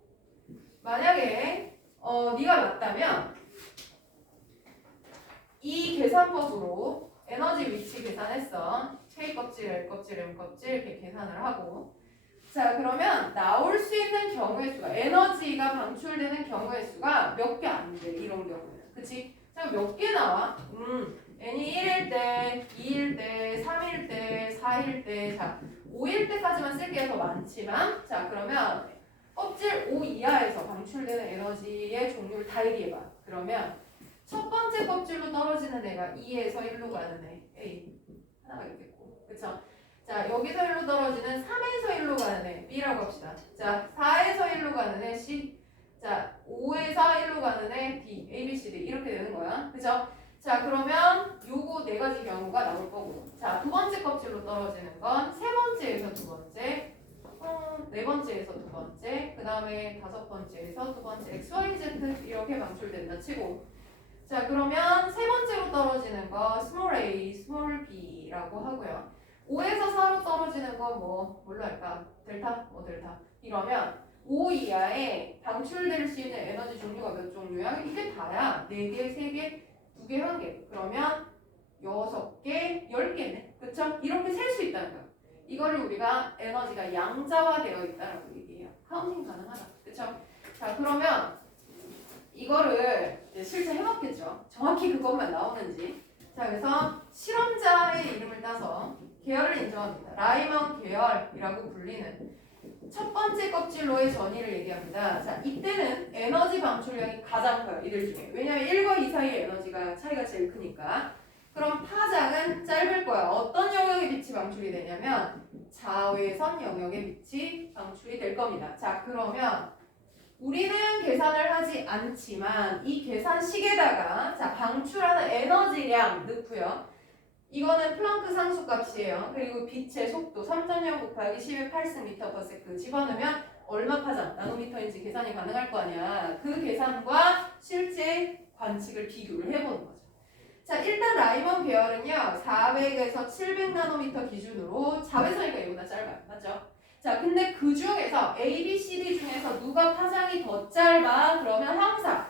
만약에 네가 맞다면 이 계산법으로 에너지 위치 계산했어. K 껍질, L 껍질, M 껍질 이렇게 계산을 하고 자 그러면 나올 수 있는 경우의 수가 에너지가 방출되는 경우의 수가 몇 개 안 돼. 이런 경우는. 그치? 자 몇 개 나와? n이 1일 때, 2일 때, 3일 때, 4일 때, 자 5일 때까지만 쓸게 더 많지만 자 그러면 껍질 5 이하에서 방출되는 에너지의 종류를 다 얘기해봐. 그러면 첫 번째 껍질로 떨어지는 애가 2에서 1로 가는 애 A 하나가 있겠고 그쵸? 자 여기서 1로 떨어지는 3에서 1로 가는 애 B라고 합시다. 자 4에서 1로 가는 애 C 자 5에서 1로 가는 애 D A, B, C, D 이렇게 되는 거야. 그죠? 자 그러면 요거 네 가지 경우가 나올 거고 자 두 번째 껍질로 떨어지는 건 세 번째에서 두 번째 네 번째에서 두 번째 그 다음에 다섯 번째에서 두 번째 X, Y, Z 이렇게 방출된다 치고 자 그러면 세 번째로 떨어지는 거 small a, small b라고 하고요 5에서 4로 떨어지는 거 뭘로 할까? 델타? 델타 이러면 5 이하에 방출될 수 있는 에너지 종류가 몇 종류야? 이게 다야 4개, 3개, 2개, 1개 그러면 6개, 10개네 그쵸? 이렇게 셀 수 있다는 거야 이거를 우리가 에너지가 양자화되어 있다라고 얘기해요 카운팅 가능하다 그쵸? 자 그러면 이거를 이제 실제 해봤겠죠. 정확히 그것만 나오는지. 자, 그래서 실험자의 이름을 따서 계열을 인정합니다. 라이먼 계열이라고 불리는 첫 번째 껍질로의 전이를 얘기합니다. 자, 이때는 에너지 방출량이 가장 커요. 이들 중에. 왜냐하면 1과 2 사이의 에너지가 차이가 제일 크니까. 그럼 파장은 짧을 거야. 어떤 영역의 빛이 방출이 되냐면 자외선 영역의 빛이 방출이 될 겁니다. 자, 그러면 우리는 계산을 하지 않지만 이 계산식에다가 자 방출하는 에너지량 넣고요. 이거는 플랑크 상수값이에요. 그리고 빛의 속도 3.0 곱하기 10의 8승/m/s 집어넣으면 얼마 파장, 나노미터인지 계산이 가능할 거 아니야. 그 계산과 실제 관측을 비교를 해보는 거죠. 자 일단 라이먼 계열은요. 400에서 700 나노미터 기준으로 자외선이니까 이거보다 짧아요. 맞죠? 자, 근데 그 중에서 A, B, C, D 중에서 누가 파장이 더 짧아? 그러면 항상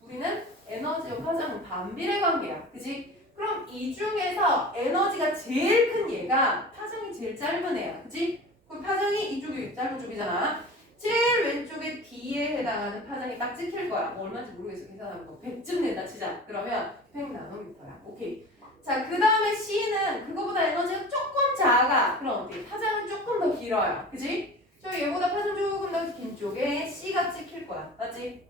우리는 에너지와 파장은 반비례 관계야. 그지? 그럼 이 중에서 에너지가 제일 큰 얘가 파장이 제일 짧은 애야. 그지? 그럼 파장이 이쪽이 짧은 쪽이잖아. 제일 왼쪽에 D에 해당하는 파장이 딱 찍힐 거야. 뭐 얼마인지 모르겠어. 계산하는 거. 100쯤 된다 치자. 그러면 100 나노미터야. 오케이. 자, 그 다음에 C는 그거보다 에너지가 조금 작아. 그럼 어떻게? 파장은 조금 더 길어요. 그지? 저 얘보다 파장 조금 더 긴 쪽에 C가 찍힐 거야. 맞지?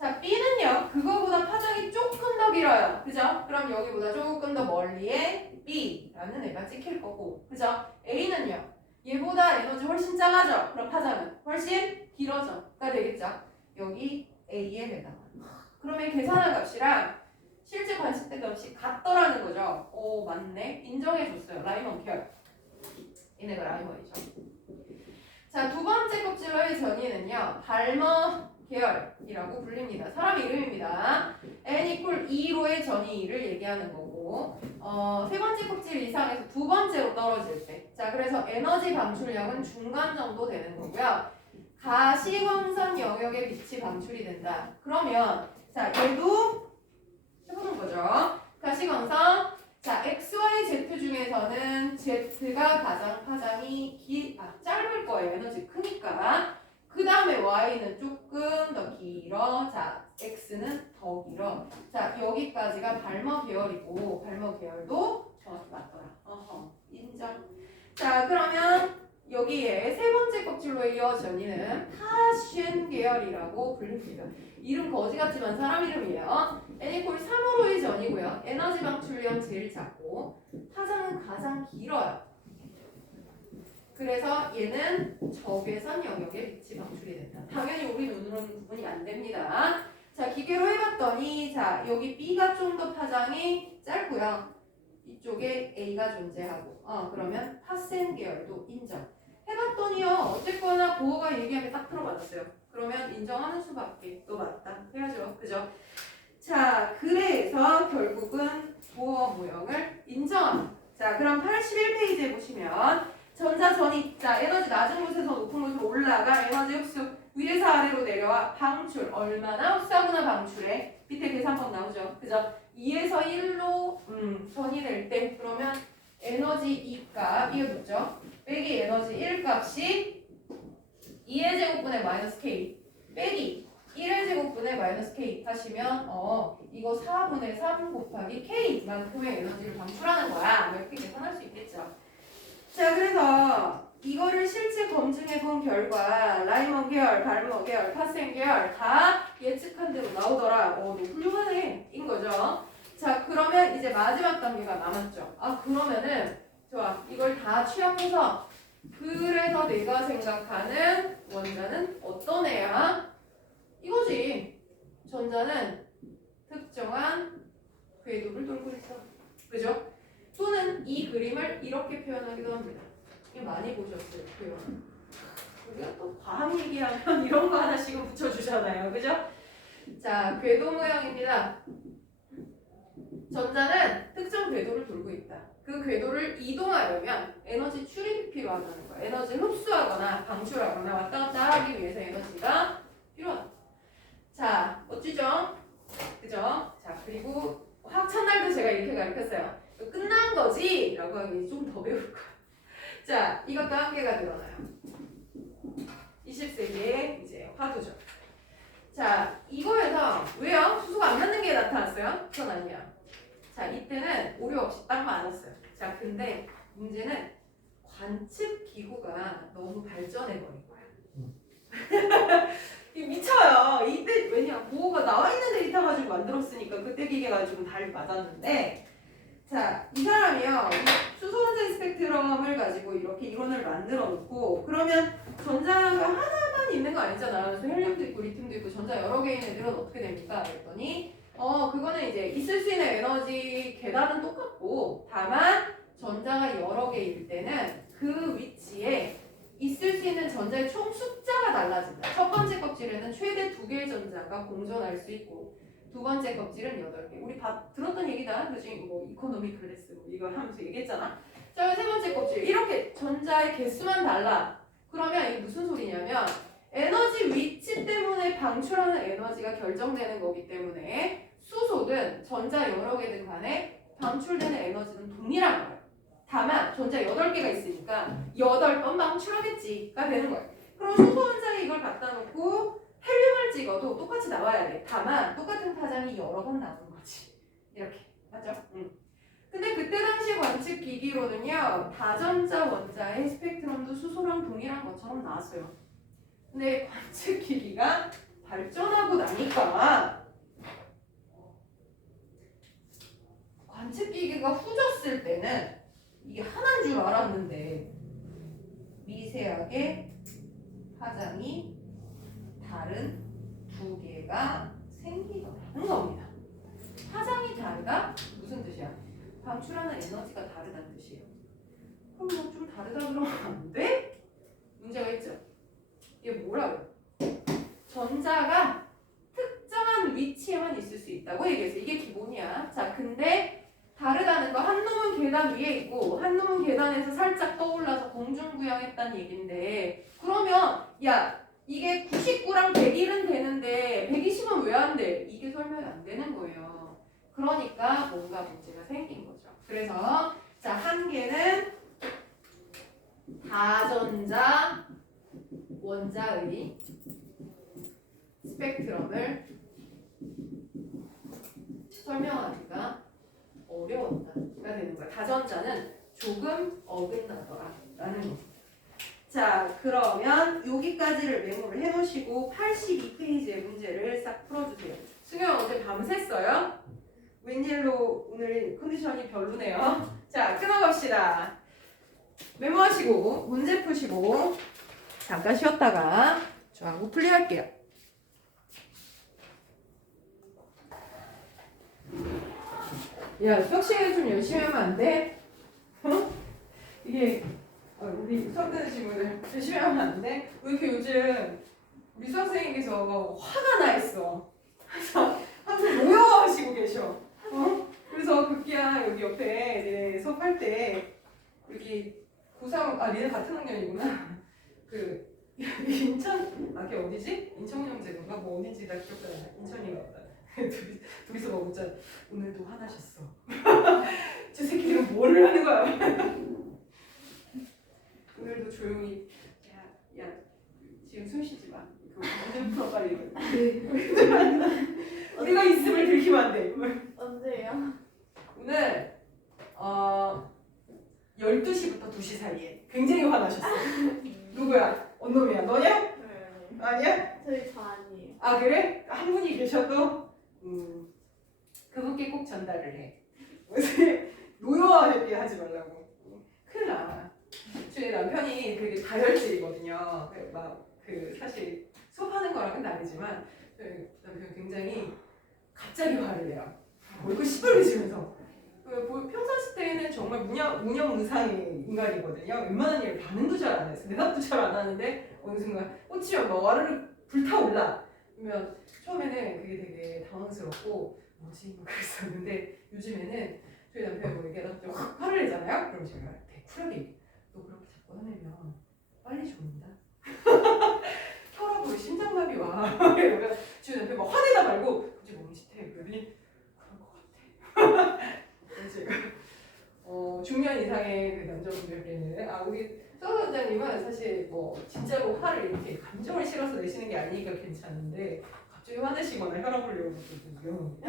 자, B는요. 그거보다 파장이 조금 더 길어요. 그죠? 그럼 여기보다 조금 더 멀리에 B라는 애가 찍힐 거고. 그죠? A는요. 얘보다 에너지 훨씬 작아져. 그럼 파장은 훨씬 길어져가 되겠죠? 여기 A에 해당하는. 그러면 계산한 값이랑 실제 관측된 값이 같더라는 거죠. 오 맞네. 인정해줬어요. 라이먼 계열. 얘네가 라이먼이죠. 자, 두 번째 껍질로의 전이는요. 발머 계열이라고 불립니다. 사람 이름입니다. n=2로의 전이를 얘기하는 거고 세 번째 껍질 이상에서 두 번째로 떨어질 때 자, 그래서 에너지 방출량은 중간 정도 되는 거고요. 가시광선 영역의 빛이 방출이 된다. 그러면 자, 얘도 해보는 거죠. 가시광선. 자, X, Y, Z 중에서는 Z가 가장 파장이 짧을 거예요. 에너지 크니까. 그 다음에 Y는 조금 더 길어. 자, X는 더 길어. 자, 여기까지가 발머 계열이고, 발머 계열도 정확히 맞더라. 인정. 자, 그러면 여기에 세 번째 껍질로 이어져있는 파쉔 계열이라고 불립니다. 이름 거지 같지만 사람 이름이에요. n=3으로의 전이고요. 에너지 방출량 제일 작고 파장은 가장 길어요. 그래서 얘는 적외선 영역에 빛이 방출이 된다. 당연히 우리 눈으로는 구분이 안 됩니다. 자, 기계로 해봤더니 자 여기 B가 좀 더 파장이 짧고요. 이쪽에 A가 존재하고 그러면 파센 계열도 인정. 해봤더니요. 어쨌거나 보호가 얘기하면 딱 들어맞았어요. 그러면 인정하는 수밖에 또 맞다 해야죠. 그죠? 자, 그래서 결국은 보호 모형을 인정합니다. 자, 그럼 81페이지에 보시면 전자전이 자 에너지 낮은 곳에서 높은 곳으로 올라가 에너지 흡수 위에서 아래로 내려와 방출 얼마나 흡수하거나 방출해 밑에 계산법 나오죠. 그죠? 그죠? 2에서 1로 전이 될 때 그러면 에너지 2값 이거 묻죠? 빼기 에너지 1 값이 2의 제곱분의 마이너스 k 빼기 1의 제곱분의 마이너스 k 하시면 이거 4분의 3 곱하기 k만큼의 에너지를 방출하는 거야. 뭐 이렇게 계산할 수 있겠죠. 자, 그래서 이거를 실제 검증해 본 결과 라이먼 계열, 발머 계열, 파센 계열 다 예측한 대로 나오더라. 너무 훌륭하네 인 거죠. 자, 그러면 이제 마지막 단계가 남았죠. 그러면은 좋아. 이걸 다 취합해서 그래서 내가 생각하는 원자는 어떤 애야? 이거지. 전자는 특정한 궤도를 돌고 있어. 그죠? 또는 이 그림을 이렇게 표현하기도 합니다. 이거 많이 보셨어요, 표현. 우리가 또 과학 얘기하면 이런 거 하나씩은 붙여주잖아요. 그죠? 자, 궤도 모양입니다. 전자는 특정 궤도를 돌고 있다. 그 궤도를 이동하려면 에너지 출입이 필요하다는 거야. 에너지를 흡수하거나 방출하거나 왔다 갔다 하기 위해서 에너지가 필요하다. 자, 멋지죠? 그죠? 자, 그리고 화학 첫날도 제가 이렇게 가르쳤어요. 끝난 거지? 라고 하기 좀 더 배울 거야. 자, 이것도 한계가 늘어나요. 20세기의 이제 화두죠. 자, 이거에서 왜요? 수소가 안 맞는 게 나타났어요? 그건 아니야. 자, 이때는 오류 없이 딱 맞았어요. 자, 근데 문제는 관측 기구가 너무 발전해 버린 거야. 이 미쳐요. 이때 왜냐? 보호가 나와 있는 데이터 가지고 만들었으니까 그때 기계 가지고 잘 맞았는데, 자, 이 사람이요. 이 수소 원자의 스펙트럼을 가지고 이렇게 이론을 만들어 놓고 그러면 전자가 하나만 있는 거 아니잖아. 그래서 헬륨도 있고 리튬도 있고 전자 여러 개인 애들은 어떻게 됩니까? 그랬더니 그거는 이제 있을 수 있는 에너지 계단은 똑같고 다만 전자가 여러 개일 때는 그 위치에 있을 수 있는 전자의 총 숫자가 달라진다. 첫 번째 껍질에는 최대 2개의 전자가 공존할 수 있고 두 번째 껍질은 8개. 우리 들었던 얘기다. 그지? 뭐 이코노미 클래스 뭐 이거 하면서 얘기했잖아. 자, 세 번째 껍질 이렇게 전자의 개수만 달라. 그러면 이게 무슨 소리냐면 에너지 위치 때문에 방출하는 에너지가 결정되는 거기 때문에 수소든 전자 여러 개든 간에 방출되는 에너지는 동일한 거예요. 다만 전자 8개가 있으니까 8번 방출하겠지가 되는 거예요. 그럼 수소 원자에 이걸 갖다 놓고 헬륨을 찍어도 똑같이 나와야 돼. 다만 똑같은 파장이 여러 번 나오는 거지. 이렇게. 맞죠? 근데 그때 당시 관측 기기로는요. 다전자 원자의 스펙트럼도 수소랑 동일한 것처럼 나왔어요. 근데 관측 기기가 발전하고 나니까 관측 기기가 후졌을 때는 이게 하나인 줄 알았는데 미세하게 파장이 다른 2개가 생기더라는 겁니다. 파장이 다르다? 무슨 뜻이야? 방출하는 에너지가 다르다는 뜻이에요. 그럼 뭐 좀 다르다 그러면 안 돼? 문제가 있죠? 이게 뭐라고요? 전자가 특정한 위치에만 있을 수 있다고 얘기했어요. 이게 기본이야. 자, 근데 다르다는 거 한 놈은 계단 위에 있고 한 놈은 계단에서 살짝 떠올라서 공중부양했다는 얘긴데 그러면 야 이게 99랑 101은 되는데 120은 왜 안 돼? 이게 설명이 안 되는 거예요. 그러니까 뭔가 문제가 생긴 거죠. 그래서 자, 한계는 다전자 원자의 스펙트럼을 설명하기가 어려웠다가 되는 거야. 다전자는 조금 어긋나더라 라는 겁니다. 자, 그러면 여기까지를 메모를 해놓으시고 82페이지의 문제를 싹 풀어주세요. 승현 어제 밤샜어요? 웬일로 오늘 컨디션이 별로네요. 자, 끊어갑시다. 메모하시고 문제 푸시고 잠깐 쉬었다가 저하고 풀이할게요. 야, 수학 시간에 좀 열심히 하면 안 돼? 이게 우리 수학 듣는 친구들 열심히 하면 안 돼? 왜 이렇게 요즘 우리 수학생에게서 화가 나 있어. 그래서 항상 모여하시고 계셔. 그래서 급기야 여기 옆에 내 수업할 때 여기 고3 니네 같은 학년이구나. 그 인천 걔 어디지? 인천영재인가 뭐 어딘지 다 기억도 안 나. 인천인가 보다. 둘이서 막 웃잖아. 오늘도 화나셨어. 저 새끼들은 뭐를 하는 거야? 오늘도 조용히 야 지금 숨 쉬지 마. 그거 언제부터 빨리 우리가 있음을 들키면 안 돼. 언제요? 오늘 12시부터 2시 사이에 굉장히 화나셨어. 누구야? 언놈이야? 너냐? 네. 아니야? 저희 저 아니에요. 아 그래? 한 분이 계셔도 그분께 꼭 전달을 해. 노여하게 하지 말라고. 큰일 나. 저희 남편이 되게 다혈질이거든요. 그 사실 수업하는 거랑은 다르지만 저희 남편 굉장히 갑자기 화를 내요. 얼굴 시뻘개지면서. 평상시 때는 정말 무념무상의 인간이거든요. 웬만한 일 반응도 잘 안 해서 대답도 잘 안 하는데 어느 순간 꽂히면 막 와르르 불타올라. 그러면 처음에는 그게 되게 당황스럽고 뭐지? 막 그랬었는데 요즘에는 저희 남편이 뭐 얘기하다 갑자기 확 화를 내잖아요? 그럼 제가 되게 쿨하게 너 그렇게 자꾸 화내면 빨리 죽는다. 혈압으로 심장마비 와. 이러면 저희 남편 막 화내다 말고 굳이 멈칫해. 그러더니 그럴 것 같아. 그래서 제가 중년 이상의 그 남자분들께는 우리 서 원장님은 사실 뭐 진짜로 화를 이렇게 감정을 실어서 내시는 게 아니니까 괜찮은데 갑자기 화내시거나 혈압 올리는 것도 좀 위험합니다.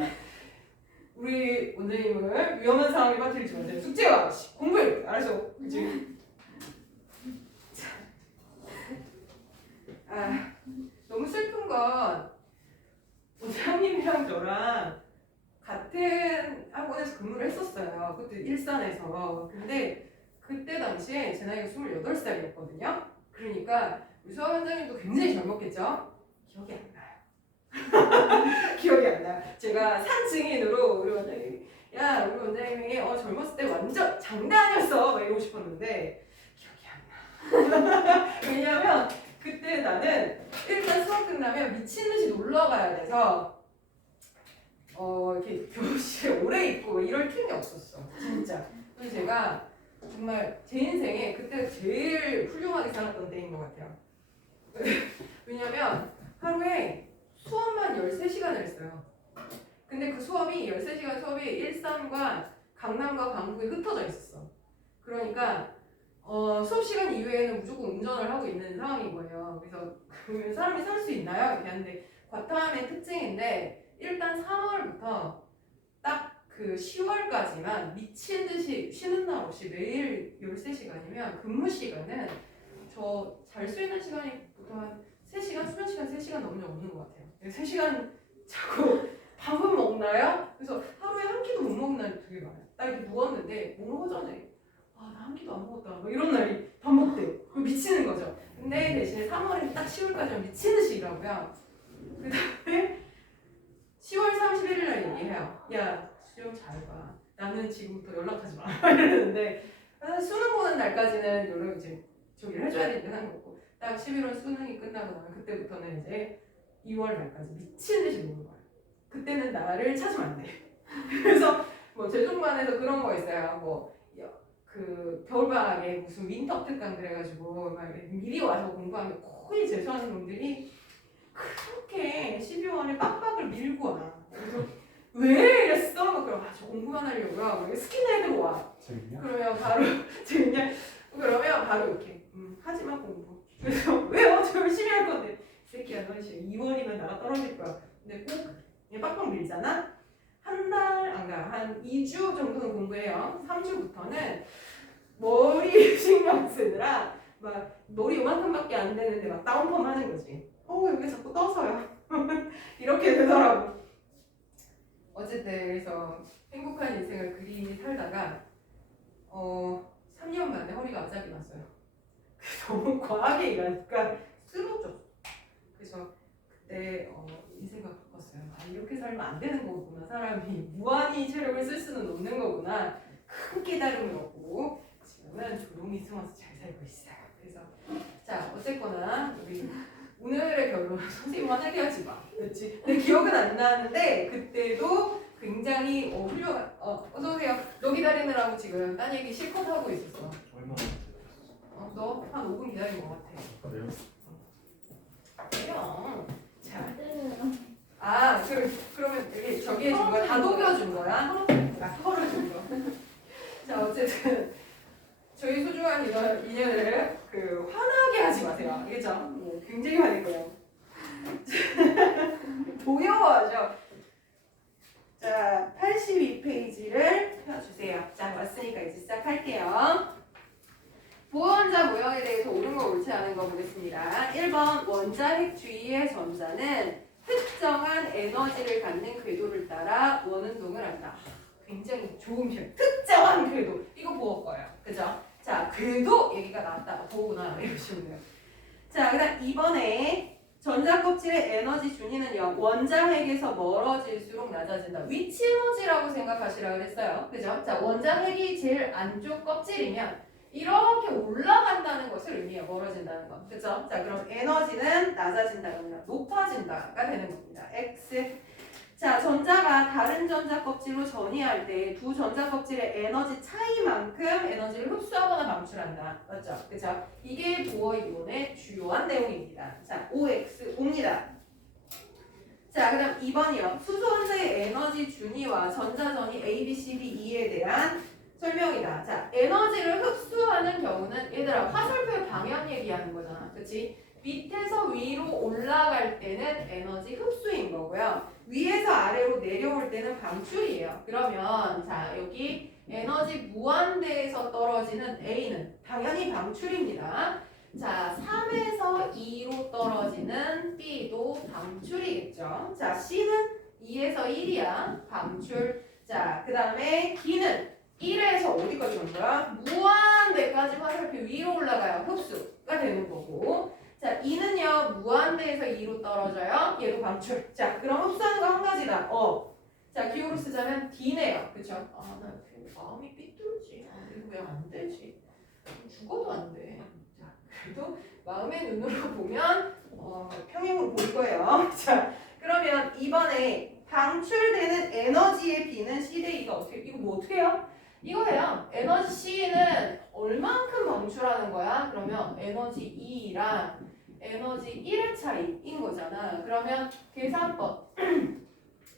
우리 원장님을 위험한 상황에 빠뜨리지 마세요. 숙제와 공부해. 알았어. 그치? 너무 슬픈 건 원장님이랑 저랑 같은 학원에서 근무를 했었어요. 그때 일산에서. 근데 그때 당시에 제 나이가 28살이었거든요. 그러니까 우리 수학 원장님도 굉장히 젊었겠죠? 기억이 안 나요. 기억이 안 나요. 제가 산 증인으로 우리 원장님이 우리 원장님이 젊었을 때 완전 장난이었어 막 이러고 싶었는데 기억이 안 나. 왜냐면 그때 나는 일단 수업 끝나면 미친 듯이 놀러 가야 돼서 이렇게 교실에 오래 있고 이럴 틈이 없었어. 진짜. 그래서 제가 정말 제 인생에 그때 제일 훌륭하게 살았던 때인 것 같아요. 왜냐면 하루에 수업만 13시간을 했어요. 근데 그 수업이 13시간 수업이 일산과 강남과 강북에 흩어져 있었어. 그러니까 수업 시간 이외에는 무조건 운전을 하고 있는 상황인 거예요. 그래서 그러면 사람이 살 수 있나요? 이렇게 하는데 과탐의 특징인데 일단 3월부터 딱 그 10월까지만 미친 듯이 쉬는 날 없이 매일 13시간이면 근무 시간은 저 잘 수 있는 시간이 보통 한 3시간, 수면 시간 3시간 넘는 없는 것 같아요. 3시간 자고 밥은 먹나요? 그래서 하루에 한 끼도 못 먹는 날이 되게 많아요. 딱 이렇게 누웠는데 뭐 먹어전에 나 한 끼도 안 먹었다. 뭐 이런 날이 반복돼요. 미치는 거죠. 근데 대신에 3월에 딱 10월까지는 미친 듯이 일하고요. 그 다음에 10월 31일 날 얘기해요. 야, 수영 잘 봐. 나는 지금부터 연락하지 마. 이러는데 수능 보는 날까지는 연락 이제 저기를 해줘야 되니까 하는 거고 딱 11월 수능이 끝나고 나면 그때부터는 이제 2월 말까지 미친 듯이 노는 거예요. 그때는 나를 찾으면 안 돼. 그래서 뭐 제중반에서 그런 거 있어요. 뭐 그 겨울방학에 무슨 윈터 특강 그래가지고 막 미리 와서 공부하는 거의 재수하는 놈들이 그렇게 12월에 빡빡을 밀고 와. 그래서 왜 이랬어? 그럼 저 공부만 하려고요. 스킨헤드로 와. 재밌냐? 그러면 바로 재밌냐? 그러면 바로 이렇게 하지마 공부. 그래서 왜요? 저 열심히 할 건데. 이 새끼야 너 지금 2월이면 나가 떨어질 거야. 근데 꼭 그냥 빡빡 밀잖아. 한 달 안 가. 한 2주 정도는 공부해요. 3주부터는 머리 신경 쓰느라 막 머리 요만큼밖에 안 되는데 막 다운펌 하는 거지. 여기 자꾸 떠서요. 이렇게 되더라고. 어쨌든 그래서 행복한 인생을 그리 살다가 3년 만에 허리가 갑자기 났어요. 너무 과하게 일하니까 쓰러졌어. 그래서 그때 인생을 바꿨어요. 이렇게 살면 안 되는 거구나. 사람이 무한히 체력을 쓸 수는 없는 거구나. 큰 깨달음을 얻고 지금은 조용히 숨어서 잘 살고 있어요. 그래서 자 어쨌거나 우리 오늘의 결론 선생님 화나게 하지 마. 그렇지? 내 기억은 안 나는데 그때도 굉장히 훌륭한 어서 오세요. 너 기다리느라고 지금 딴 얘기 실컷 하고 있었어. 얼마나 기다렸어? 너 한 5분 기다린 것 같아. 그래요? 그럼 자 네. 그러면 이게 저기 해준 거야? 다 녹여준 거야? 털어준 거. 자, 어쨌든 저희 소중한 인연을 화나게 하지 마세요. 알겠죠? 굉장히 화낼 거예요. 도여워하죠. 자, 82페이지를 펴주세요. 자, 왔으니까 이제 시작할게요. 보원자 모형에 대해서 옳은 거 옳지 않은 거 보겠습니다. 1번 원자 핵 주위의 전자는 특정한 에너지를 갖는 궤도를 따라 원운동을 한다. 굉장히 좋은 표현. 특정한 궤도. 이거 보호 거예요. 그죠? 자, 궤도 얘기가 나왔다. 보호구나. 이러시면 돼요. 자, 그 다음 2번에 전자 껍질의 에너지 준위는 0. 원자 핵에서 멀어질수록 낮아진다. 위치 에너지라고 생각하시라고 그랬어요. 그죠? 자, 원자 핵이 제일 안쪽 껍질이면 이렇게 올라간다는 것을 의미해요. 멀어진다는 거. 그죠? 자, 그럼 에너지는 낮아진다거나 높아진다가 되는 겁니다. X. 자, 전자가 다른 전자 껍질로 전이할 때 두 전자 껍질의 에너지 차이만큼 에너지를 흡수하거나 방출한다. 맞죠? 그죠? 이게 보어 이론의 주요한 내용입니다. 자, OX 옵니다. 자, 그 다음 2번이요. 수소 원자의 에너지 준위와 전자 전이 A, B, C, D, E에 대한 설명이다. 자, 에너지를 흡수하는 경우는 얘들아 화살표의 방향 얘기하는 거잖아. 그치? 밑에서 위로 올라갈 때는 에너지 흡수인 거고요. 위에서 아래로 내려올 때는 방출이에요. 그러면 자, 여기 에너지 무한대에서 떨어지는 A는 당연히 방출입니다. 자, 3에서 2로 떨어지는 B도 방출이겠죠. 자, C는 2에서 1이야. 방출. 자, 그 다음에 D는 1에서 어디까지 간 거야? 무한대까지 화살표 위로 올라가요. 흡수가 되는 거고. 자, 2는요. 무한대에서 2로 떨어져요. 얘도 방출. 자, 그럼 흡수하는 거 한 가지다. 자, 기호로 쓰자면 D네요. 그쵸? 나 마음이 삐뚤지. 이거 왜 안 되지? 죽어도 안 돼. 자, 그래도 마음의 눈으로 보면 평행으로 보일 거예요. 자, 그러면 이번에 방출되는 에너지의 B는 C 대 E가 이거 뭐 어떻게 해요? 이거예요. 에너지 C는 얼만큼 방출하는 거야? 그러면 에너지 E랑 에너지 1의 차이인 거잖아. 그러면 계산법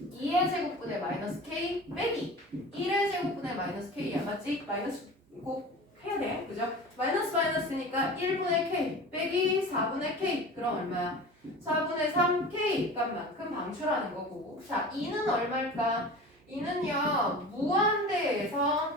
2의 제곱분의 마이너스 K 빼기 1의 제곱분의 마이너스 K야. 맞지? 마이너스 꼭 해야 돼. 그죠? 마이너스니까 1분의 K 빼기 4분의 K. 그럼 얼마야? 4분의 3 K 값만큼 방출하는 거고. 자, 2는 얼마일까? 2는요. 무한대에서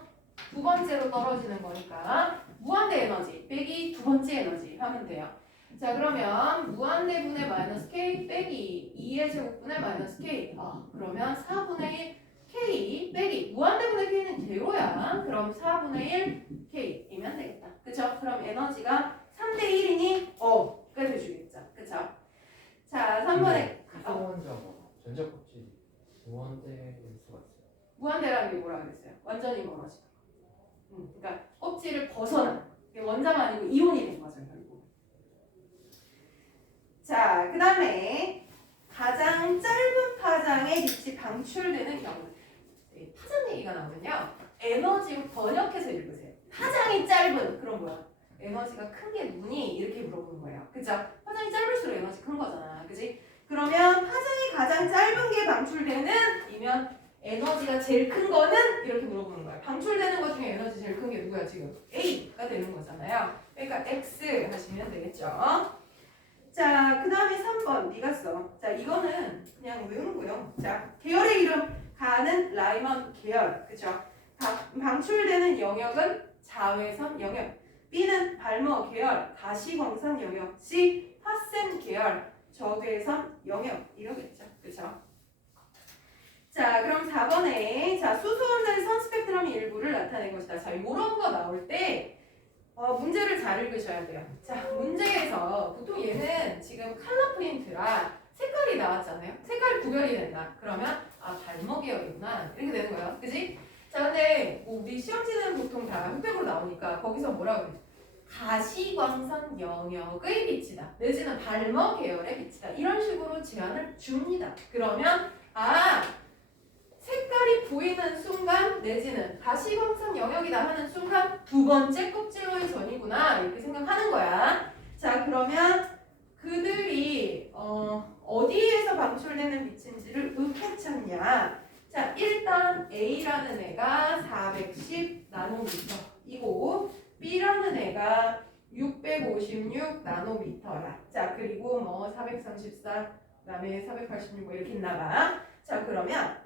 두 번째로 떨어지는 거니까 무한대 에너지 빼기 두 번째 에너지 하면 돼요. 자, 그러면 무한대분의 마이너스 K 빼기 2의 제곱분의 마이너스 K. 그러면 4분의 1 K 빼기 무한대분의 K는 제로야. 그럼 4분의 1 K이면 되겠다. 그쵸? 그럼 에너지가 3대 1이니 가 돼주겠죠. 그쵸? 자, 3번에 수소원자가 전자 껍질이 무한대일 수가 있어요. 무한대라는 게 뭐라 그랬어요? 완전히 멀어지는 거. 그러니까 껍질을 벗어나. 이게 원자가 아니고 이온이 된 거죠, 결국. 자, 그 다음에 가장 짧은 파장에 빛이 방출되는 경우. 파장 얘기가 나오면요. 에너지로 번역해서 읽으세요. 파장이 짧은, 그럼 뭐야? 에너지가 큰 게 눈이 이렇게 물어보는 거예요. 그죠? 파장이 짧을수록 에너지 큰 거잖아. 그지? 그러면 파장이 가장 짧은 게 방출되는 이면 에너지가 제일 큰 거는 이렇게 물어보는 거예요. 방출되는 것 중에 에너지 제일 큰 게 누구야 지금? A가 되는 거잖아요. 그러니까 X 하시면 되겠죠. 자, 그 다음에 3번 네가 써. 자, 이거는 그냥 외우는 거예요. 자, 계열의 이름 가는 라이먼 계열. 그쵸? 방출되는 영역은 자외선 영역. B는 발머 계열, 가시광선 영역. C, 파센 계열, 적외선 영역. 이러겠죠. 그쵸? 자, 그럼 4번에 자, 수소원자의 선스펙트럼의 일부를 나타낸 것이다. 자, 이런 거 나올 때 문제를 잘 읽으셔야 돼요. 자, 문제에서 보통 얘는 지금 컬러 프린트라 색깔이 나왔잖아요. 색깔이 구별이 된다. 그러면 발머 계열이구나. 이렇게 되는 거예요. 그지? 자, 근데 우리 시험지는 보통 다 흑백으로 나오니까 거기서 뭐라고 그래? 가시광선 영역의 빛이다. 내지는 발머 계열의 빛이다. 이런 식으로 제안을 줍니다. 그러면 색깔이 보이는 순간 내지는 가시광선 영역이다 하는 순간 두 번째 껍질로의 전이구나 이렇게 생각하는 거야. 자, 그러면 그들이 어디에서 방출되는 빛인지를 어떻게 찾냐? 자, 일단 A라는 애가 410 나노미터이고 B라는 애가 656 나노미터야. 자, 그리고 뭐 434, 그다음에 486 뭐 이렇게 있나봐. 자, 그러면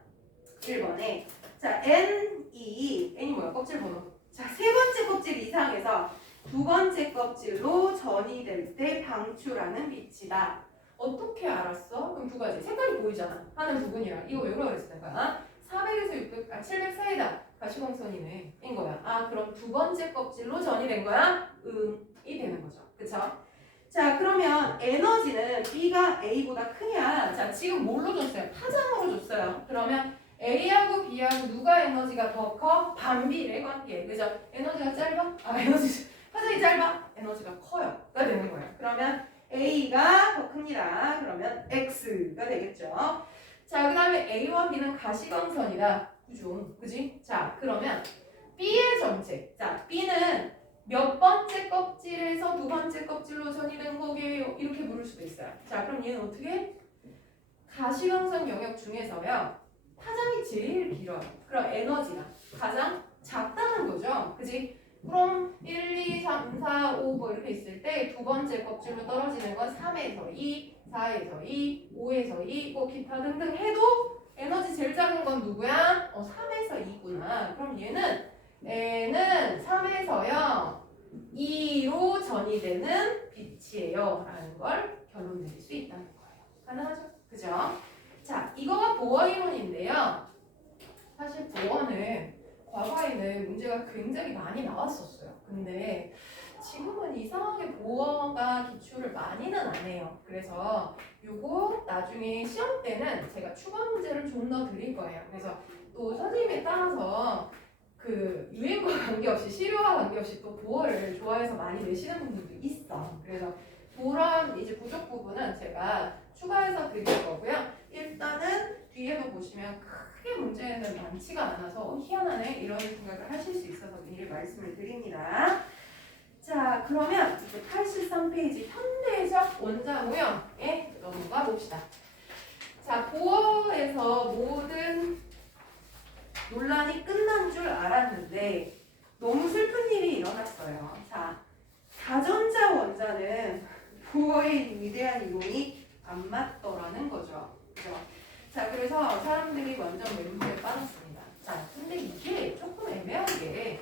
1번에 자, N이 뭐야? 껍질 번호. 자, 세 번째 껍질 이상에서 두 번째 껍질로 전이 될 때 방출하는 빛이다. 어떻게 알았어? 그럼 두 가지. 색깔이 보이잖아. 하는 부분이랑. 이거 왜 그랬을 거야? 400에서 600, 700 사이다. 가시광선이네. 인 거야. 아, 그럼 두 번째 껍질로 전이 된 거야? 이 되는 거죠. 그쵸? 자, 그러면 에너지는 B가 A보다 크냐? 자, 지금 뭘로 줬어요? 파장으로 줬어요. 그러면 A하고 B하고 누가 에너지가 더 커? 반비례 관계. 그죠? 에너지가 짧아? 파장이 짧아? 에너지가 커요. 가 되는 거예요. 그러면 A가 더 큽니다. 그러면 X가 되겠죠. 자, 그 다음에 A와 B는 가시광선이다. 그죠? 그지? 자, 그러면 B의 정체. 자, B는 몇 번째 껍질에서 두 번째 껍질로 전이된 거게요? 이렇게 물을 수도 있어요. 자, 그럼 얘는 어떻게? 가시광선 영역 중에서요. 파장이 제일 길어요. 그럼 에너지가 가장 작다는 거죠. 그지? 그럼 1, 2, 3, 4, 5 뭐 이렇게 있을 때 두 번째 껍질로 떨어지는 건 3에서 2, 4에서 2, 5에서 2, 뭐 기타 등등 해도 에너지 제일 작은 건 누구야? 3에서 2구나. 그럼 얘는 3에서요 2로 전이 되는 빛이에요 라는 걸 결론 내릴 수 있다는 거예요. 가능하죠? 그죠? 자, 이거가 보어 이론인데요. 사실 보어는 과거에는 문제가 굉장히 많이 나왔었어요. 근데 지금은 이상하게 보어가 기출을 많이는 안 해요. 그래서 요거 나중에 시험 때는 제가 추가 문제를 좀 더 드릴 거예요. 그래서 또 선생님에 따라서 그 유행과 관계없이 시류와 관계없이 또 보어를 좋아해서 많이 내시는 분들도 있어. 그래서 그런 이제 부족 부분은 제가 추가해서 드릴 거고요. 일단은 뒤에도 보시면 크게 문제는 많지가 않아서 희한하네 이런 생각을 하실 수 있어서 미리 말씀을 드립니다. 자, 그러면 이제 83페이지 현대적 원자 모형에 넘어가 봅시다. 자, 보어에서 모든 논란이 끝난 줄 알았는데 너무 슬픈 일이 일어났어요. 자, 다전자 원자는 보어의 위대한 이론이 안 맞더라는 거죠. 그죠? 자, 그래서 사람들이 완전 멘붕에 빠졌습니다. 자, 근데 이게 조금 애매한 게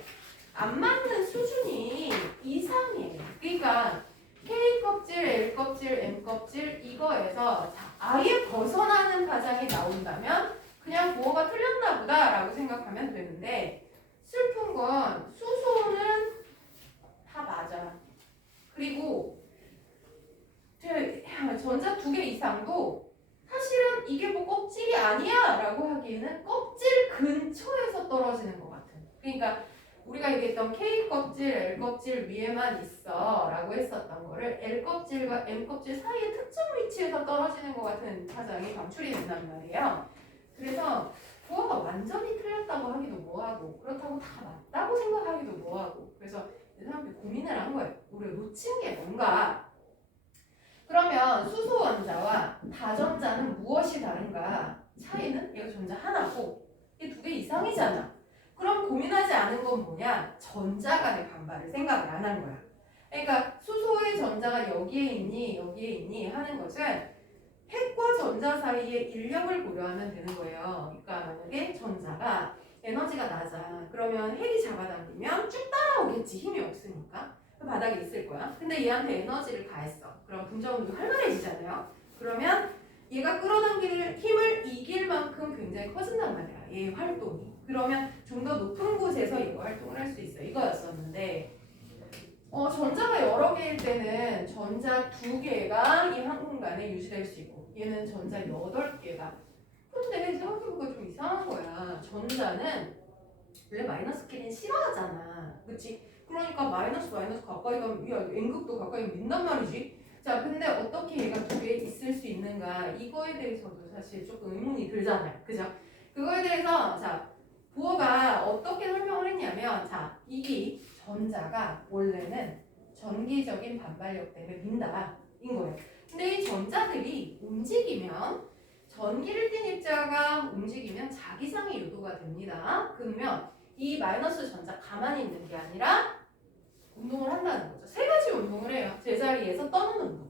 안 맞는 수준이 이상해. 그러니까 K 껍질, L 껍질, M 껍질 이거에서 자, 아예 벗어나는 파장이 나온다면 그냥 보어가 틀렸나 보다라고 생각하면 되는데 슬픈 건 수소는 다 맞아. 그리고 전자 2개 이상도 사실은 이게 뭐 껍질이 아니야 라고 하기에는 껍질 근처에서 떨어지는 것 같은. 그러니까 우리가 얘기했던 K 껍질, L 껍질 위에만 있어 라고 했었던 거를 L 껍질과 M 껍질 사이의 특정 위치에서 떨어지는 것 같은 파장이 방출이 된단 말이에요. 그래서 보어가 완전히 틀렸다고 하기도 뭐하고 그렇다고 다 맞다고 생각하기도 뭐하고 그래서 사람들이 고민을 한 거예요. 우리가 놓친 게 뭔가. 그러면 수소 원자와 다전자는 무엇이 다른가? 차이는 얘가 전자 하나고 이게 2개 이상이잖아. 그럼 고민하지 않은 건 뭐냐? 전자 간의 반발을 생각을 안 한 거야. 그러니까 수소의 전자가 여기에 있니 여기에 있니 하는 것은 핵과 전자 사이의 인력을 고려하면 되는 거예요. 그러니까 만약에 전자가 에너지가 낮아. 그러면 핵이 잡아당기면 쭉 따라오겠지. 힘이 없으니까. 그 바닥에 있을 거야. 근데 얘한테 에너지를 가했어. 그럼 분자운동이 활발해지잖아요. 그러면 얘가 끌어당기는 힘을 이길 만큼 굉장히 커진단 말이야. 얘의 활동이. 그러면 좀 더 높은 곳에서 얘가 활동을 할 수 있어. 이거였었는데 전자가 여러 개일 때는 전자 2개가 이 한 공간에 유지될 수 있고 얘는 전자 8개가. 근데 생각해보니까 좀 이상한 거야. 전자는 원래 마이너스 끼리는 싫어하잖아. 그치? 그러니까 마이너스 가까이 가면 야 N극도 가까이 민단 말이지. 자, 근데 어떻게 얘가 2개 있을 수 있는가 이거에 대해서도 사실 조금 의문이 들잖아요. 그죠? 그거에 대해서 자 보어가 어떻게 설명을 했냐면 자 이게 전자가 원래는 전기적인 반발력 때문에 민다 인 거예요. 근데 이 전자들이 움직이면 전기를 띤 입자가 움직이면 자기장이 유도가 됩니다. 그러면 이 마이너스 전자 가만히 있는 게 아니라 운동을 한다는 거죠. 세 가지 운동을 해요. 제자리에서 떠는 운동,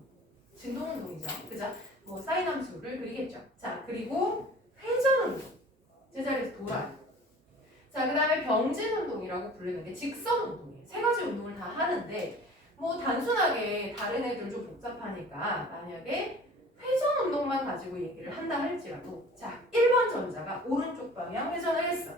진동 운동이죠. 그죠? 뭐 사인 함수를 그리겠죠. 자, 그리고 회전 운동, 제자리에서 돌아요. 자, 그 다음에 병진 운동이라고 부르는 게 직선 운동이에요. 세 가지 운동을 다 하는데 뭐 단순하게 다른 애들 좀 복잡하니까 만약에 회전 운동만 가지고 얘기를 한다 할지라도 자, 1번 전자가 오른쪽 방향 회전을 했어.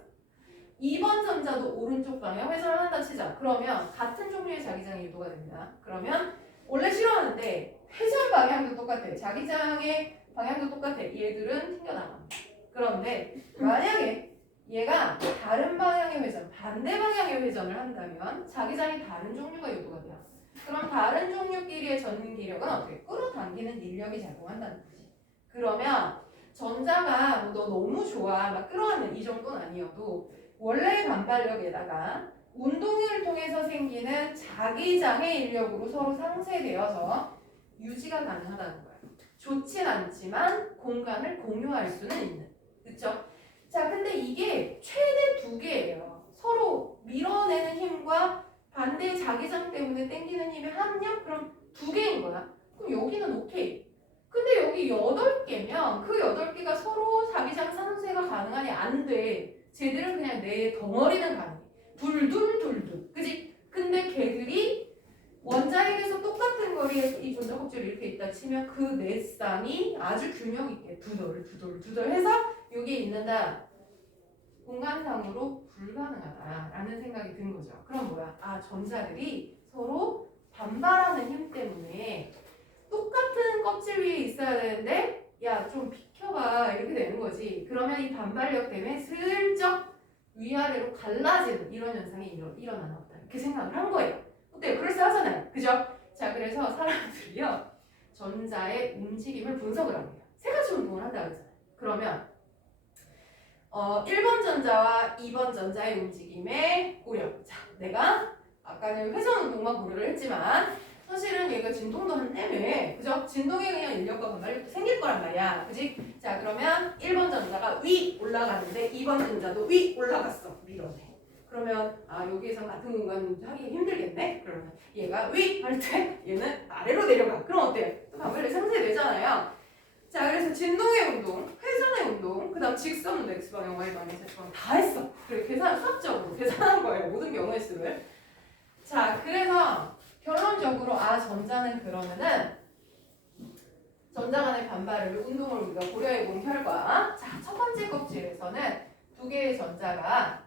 2번 전자도 오른쪽 방향 회전을 한다 치자. 그러면 같은 종류의 자기장이 유도가 됩니다. 그러면 원래 싫어하는데 회전 방향도 똑같아. 자기장의 방향도 똑같아. 얘들은 튕겨나갑니다. 그런데 만약에 얘가 다른 방향의 회전, 반대 방향의 회전을 한다면 자기장이 다른 종류가 유도가 돼요. 그럼 다른 종류끼리의 전기 기력은 어떻게? 끌어당기는 인력이 작용한다는 거지. 그러면 전자가 너 너무 좋아, 막 끌어안는 이 정도는 아니어도 원래 반발력에다가 운동을 통해서 생기는 자기장의 인력으로 서로 상쇄되어서 유지가 가능하다는 거예요. 좋진 않지만 공간을 공유할 수는 있는. 그렇죠? 자, 근데 이게 최대 두 개예요. 서로 밀어내는 힘과 반대 자기장 때문에 당기는 힘의 합력? 그럼 두 개인 거야. 그럼 여기는 오케이. 근데 여기 8개면 그 8개가 서로 자기장 상쇄가 가능하니 안 돼. 쟤들은 그냥 내 덩어리는 가능해. 둘둘둘둘. 그지? 근데 걔들이 원자핵에서 똑같은 거리에 이 전자 껍질이 이렇게 있다 치면 그 네 쌍이 아주 균형 있게 두돌 해서 여기에 있는다. 공간상으로 불가능하다라는 생각이 든 거죠. 그럼 뭐야? 아, 전자들이 서로 반발하는 힘 때문에 똑같은 껍질 위에 있어야 되는데 야, 좀 비켜봐 이렇게 되는 거지. 그러면 이 반발력 때문에 슬쩍 위아래로 갈라지는 이런 현상이 일어나나 보다. 이렇게 생각을 한 거예요. 어때요? 그럴싸하잖아요. 그죠? 자, 그래서 사람들이요. 전자의 움직임을 분석을 합니다. 세 가지 운동을 한다고 했잖아요. 그러면 1번 전자와 2번 전자의 움직임에 고려. 자, 내가 아까는 회전 운동만 고려를 했지만 사실은 얘가 진동도 한다며. 그죠? 진동에 그냥 인력과 반발력도 생길 거란 말이야. 그지? 자, 그러면 1번 전자가 위 올라가는데 2번 전자도 위 올라갔어. 밀어내. 그러면 아, 여기에서 같은 공간 하기 힘들겠네? 그러면 얘가 위 할 때 얘는 아래로 내려가. 그럼 어때요? 또 반발력 상쇄되잖아요. 자, 그래서 진동의 운동, 회전의 운동, 그 다음 직선 운동, X방향, Y방향, Z방향 다 했어. 그리고 수학적으로 계산한 거예요. 모든 경우의 수를. 자, 그래서 결론적으로 아, 전자는 그러면은 전자 간의 반발을 운동을 우리가 고려해 본 결과 자, 첫 번째 껍질에서는 두 개의 전자가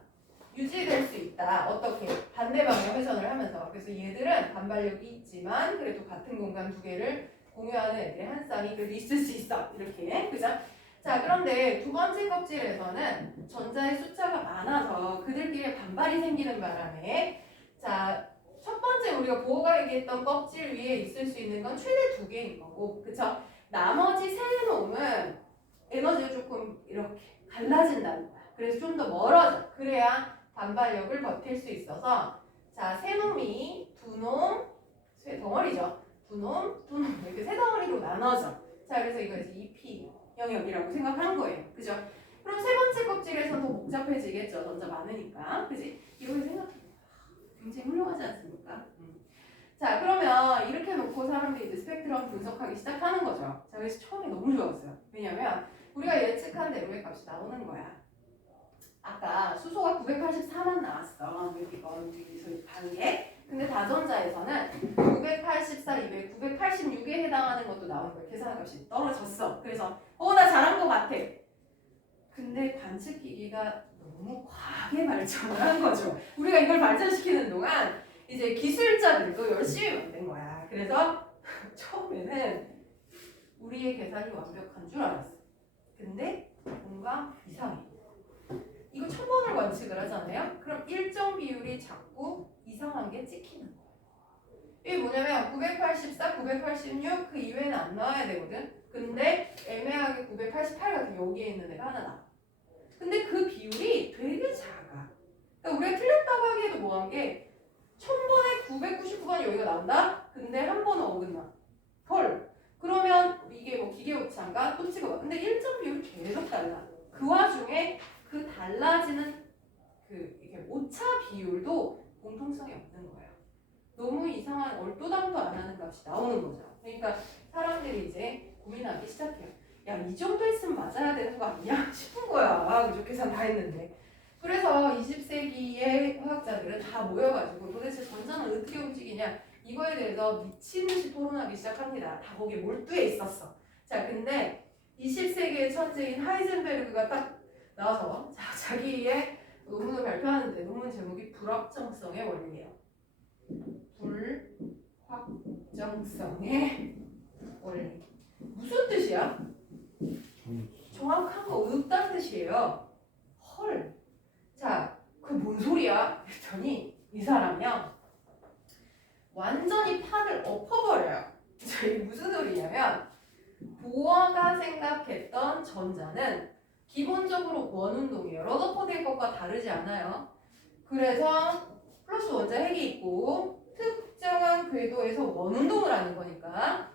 유지될 수 있다. 어떻게? 반대 방향 회전을 하면서. 그래서 얘들은 반발력이 있지만 그래도 같은 공간 두 개를 공유하는 애들의 한 쌍이 그래도 있을 수 있어. 이렇게. 그죠? 자, 그런데 두 번째 껍질에서는 전자의 숫자가 많아서 그들끼리 반발이 생기는 바람에 자, 첫 번째 우리가 보호가 얘기했던 껍질 위에 있을 수 있는 건 최대 2개인 거고. 그쵸? 나머지 세 놈은 에너지가 조금 이렇게 갈라진다는 거야. 그래서 좀 더 멀어져. 그래야 반발력을 버틸 수 있어서 자, 세 놈이 두 놈, 세 덩어리죠. 두 놈 이렇게 세 덩어리로 나눠져. 자, 그래서 이거 이제 EP 영역이라고 생각한 거예요. 그죠? 그럼 세 번째 껍질에서는 더 복잡해지겠죠. 전자 많으니까. 그지? 이렇게 생각해요. 굉장히 훌륭하지 않습니까? 자, 그러면 이렇게 놓고 사람들이 이제 스펙트럼 분석하기 시작하는 거죠. 자, 그래서 처음에 너무 좋았어요. 왜냐면 우리가 예측한 대로의 값이 나오는 거야. 아까 수소가 984만 나왔어. 이건 저기 관계. 근데 다전자에서는 984, 200, 986에 해당하는 것도 나오는 거야. 계산값이 떨어졌어. 그래서 나 잘한 것 같아. 근데 관측기기가 너무 과하게 발전을 한 거죠. 우리가 이걸 발전시키는 동안 이제 기술자들도 열심히 만든 거야. 그래서 처음에는 우리의 계산이 완벽한 줄 알았어. 근데 뭔가 이상해. 이거 1000번을 관측을 하잖아요. 그럼 일정 비율이 자꾸 이상한 게 찍히는 거예요. 이게 뭐냐면 984, 986 그 이외에는 안 나와야 되거든. 근데 애매하게 988 같은 여기에 있는 애가 하나 나와. 근데 그 비율이 되게 작아. 그러니까 우리가 틀렸다고 하기에도 뭐한 게 1000번에 999번이 여기가 나온다? 근데 한 번은 어긋나. 헐. 그러면 빠지는 그 이렇게 오차 비율도 공통성이 없는 거예요. 너무 이상한 얼토당토 안 하는 값이 나오는 거죠. 그러니까 사람들이 이제 고민하기 시작해요. 야, 이 정도 했으면 맞아야 되는 거 아니야? 싶은 거야. 그죠? 계산 다 했는데. 그래서 20세기의 화학자들은 다 모여가지고 도대체 전자는 어떻게 움직이냐 이거에 대해서 미친 듯이 토론하기 시작합니다. 다 거기에 몰두해 있었어. 자, 근데 20세기의 천재인 하이젠베르그가 딱 나와서 자기의 논문을 발표하는데 논문 제목이 불확정성의 원리예요. 불확정성의 원리. 무슨 뜻이야? 정확한 거 없다는 뜻이에요. 헐. 자, 그 뭔 소리야? 그랬더니 이 사람이요. 완전히 판을 엎어버려요. 자, 이게 무슨 소리냐면 보어가 생각했던 전자는 기본적으로 원운동이에요. 러더포드의 것과 다르지 않아요. 그래서 플러스 원자 핵이 있고 특정한 궤도에서 원운동을 하는 거니까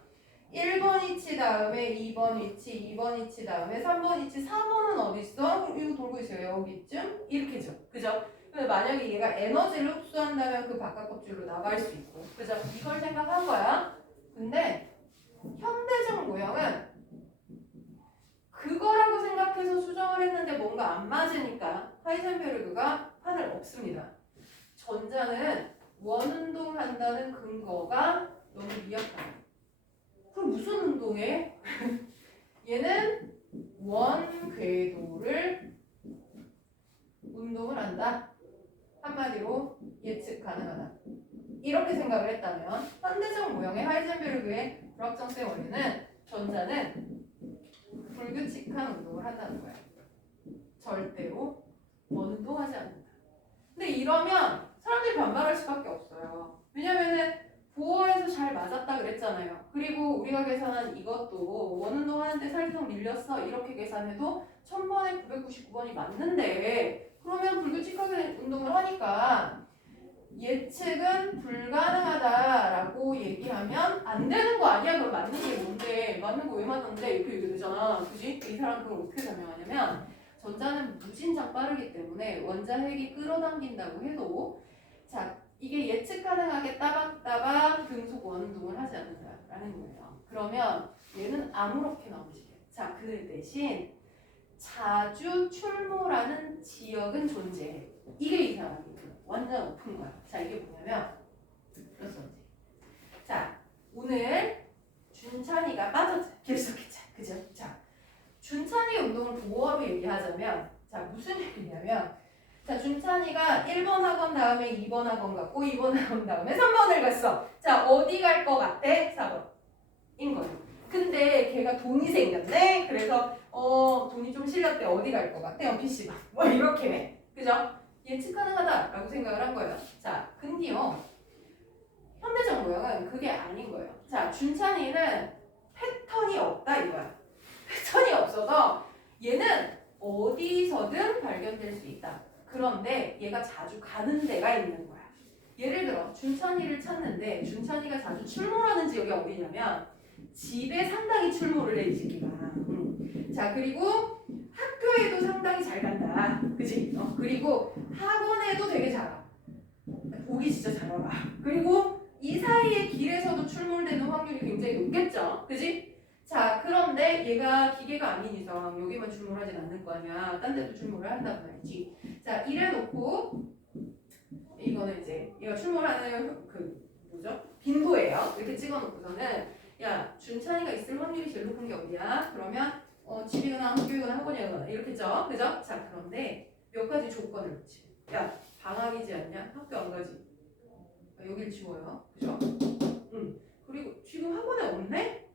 1번 위치 다음에 2번 위치, 2번 위치 다음에 3번 위치, 4번은 어디 있어? 이거 돌고 있어요. 여기쯤? 이렇게죠. 그죠? 근데 만약에 얘가 에너지를 흡수한다면 그 바깥 껍질로 나갈 수 있고. 그죠? 이걸 생각한 거야. 근데 현대적 모형은 그거라고 생각해서 수정을 했는데 뭔가 안 맞으니까 하이젠베르그가 판을 엎습니다. 전자는 원운동한다는 근거가 너무 미약하다. 그럼 무슨 운동해? 얘는 원 궤도를 운동을 한다. 한마디로 예측 가능하다. 이렇게 생각을 했다면 현대적 모형의 하이젠베르그의 불확정성 원리는 전자는 불규칙한 운동을 한다는 거예요. 절대로 원운동하지 않는다. 근데 이러면 사람들이 반발할 수밖에 없어요. 왜냐면은 보어에서 잘 맞았다 그랬잖아요. 그리고 우리가 계산한 이것도 원운동 하는데 살짝 밀렸어. 이렇게 계산해도 1000번에 999번이 맞는데 그러면 불규칙하게 운동을 하니까 예측은 불가능하다라고 얘기하면 안 되는 거 아니야? 그럼 맞는 게 뭔데? 맞는 거 왜 맞는데? 이렇게 얘기되잖아. 그지? 이 사람 그걸 어떻게 설명하냐면 전자는 무진장 빠르기 때문에 원자 핵이 끌어당긴다고 해도 자 이게 예측 가능하게 따박따박 금속 원운동을 하지 않는다라는 거예요. 그러면 얘는 아무렇게나 움직여. 자, 그 대신 자주 출몰하는 지역은 존재해. 이게 이 사람이 완전 높은 거야. 자, 이게 뭐냐면 플러스 원지. 자, 오늘 준찬이가 빠졌죠. 계속했죠. 그죠? 자, 준찬이 운동을 보어로 얘기하자면 자, 무슨 얘기냐면 자, 준찬이가 1번 학원 다음에 2번 학원 갔고 2번 학원 다음에 3번을 갔어. 자, 어디 갈 것 같아? 4번인 거예요. 근데 걔가 돈이 생겼네. 그래서 돈이 좀 실렸대. 어디 갈 것 같아? PC방. 뭐 이렇게. 그죠? 예측 가능하다라고 생각을 한 거예요. 자, 근데요. 현대적 모형은 그게 아닌 거예요. 자, 준찬이는 패턴이 없다 이거야. 패턴이 없어서 얘는 어디서든 발견될 수 있다. 그런데 얘가 자주 가는 데가 있는 거야. 예를 들어 준찬이를 찾는데 준찬이가 자주 출몰하는 지역이 어디냐면 집에 상당히 출몰을 해 이 새끼가. 자, 그리고 학교에도 상당히 잘 간다. 그치? 그리고 학원에도 되게 잘 와. 오기 진짜 잘 와라. 그리고 이 사이에 길에서도 출몰되는 확률이 굉장히 높겠죠? 그치? 자, 그런데 얘가 기계가 아닌 이상 여기만 출몰하진 않을 거 아니야. 딴 데도 출몰을 한단 말이지. 자, 이래놓고 이거는 이제 얘가 출몰하는 그 뭐죠? 빈도예요. 이렇게 찍어놓고서는 야, 준찬이가 있을 확률이 제일 높은 게 어디야? 그러면 집이거나 학교이거나 학원이거나 이렇게죠. 그죠? 자, 그런데 몇 가지 조건을 붙이. 야, 방학이지 않냐? 학교 안 가지. 여길 지워요. 그죠? 그리고 지금 학원에 없네?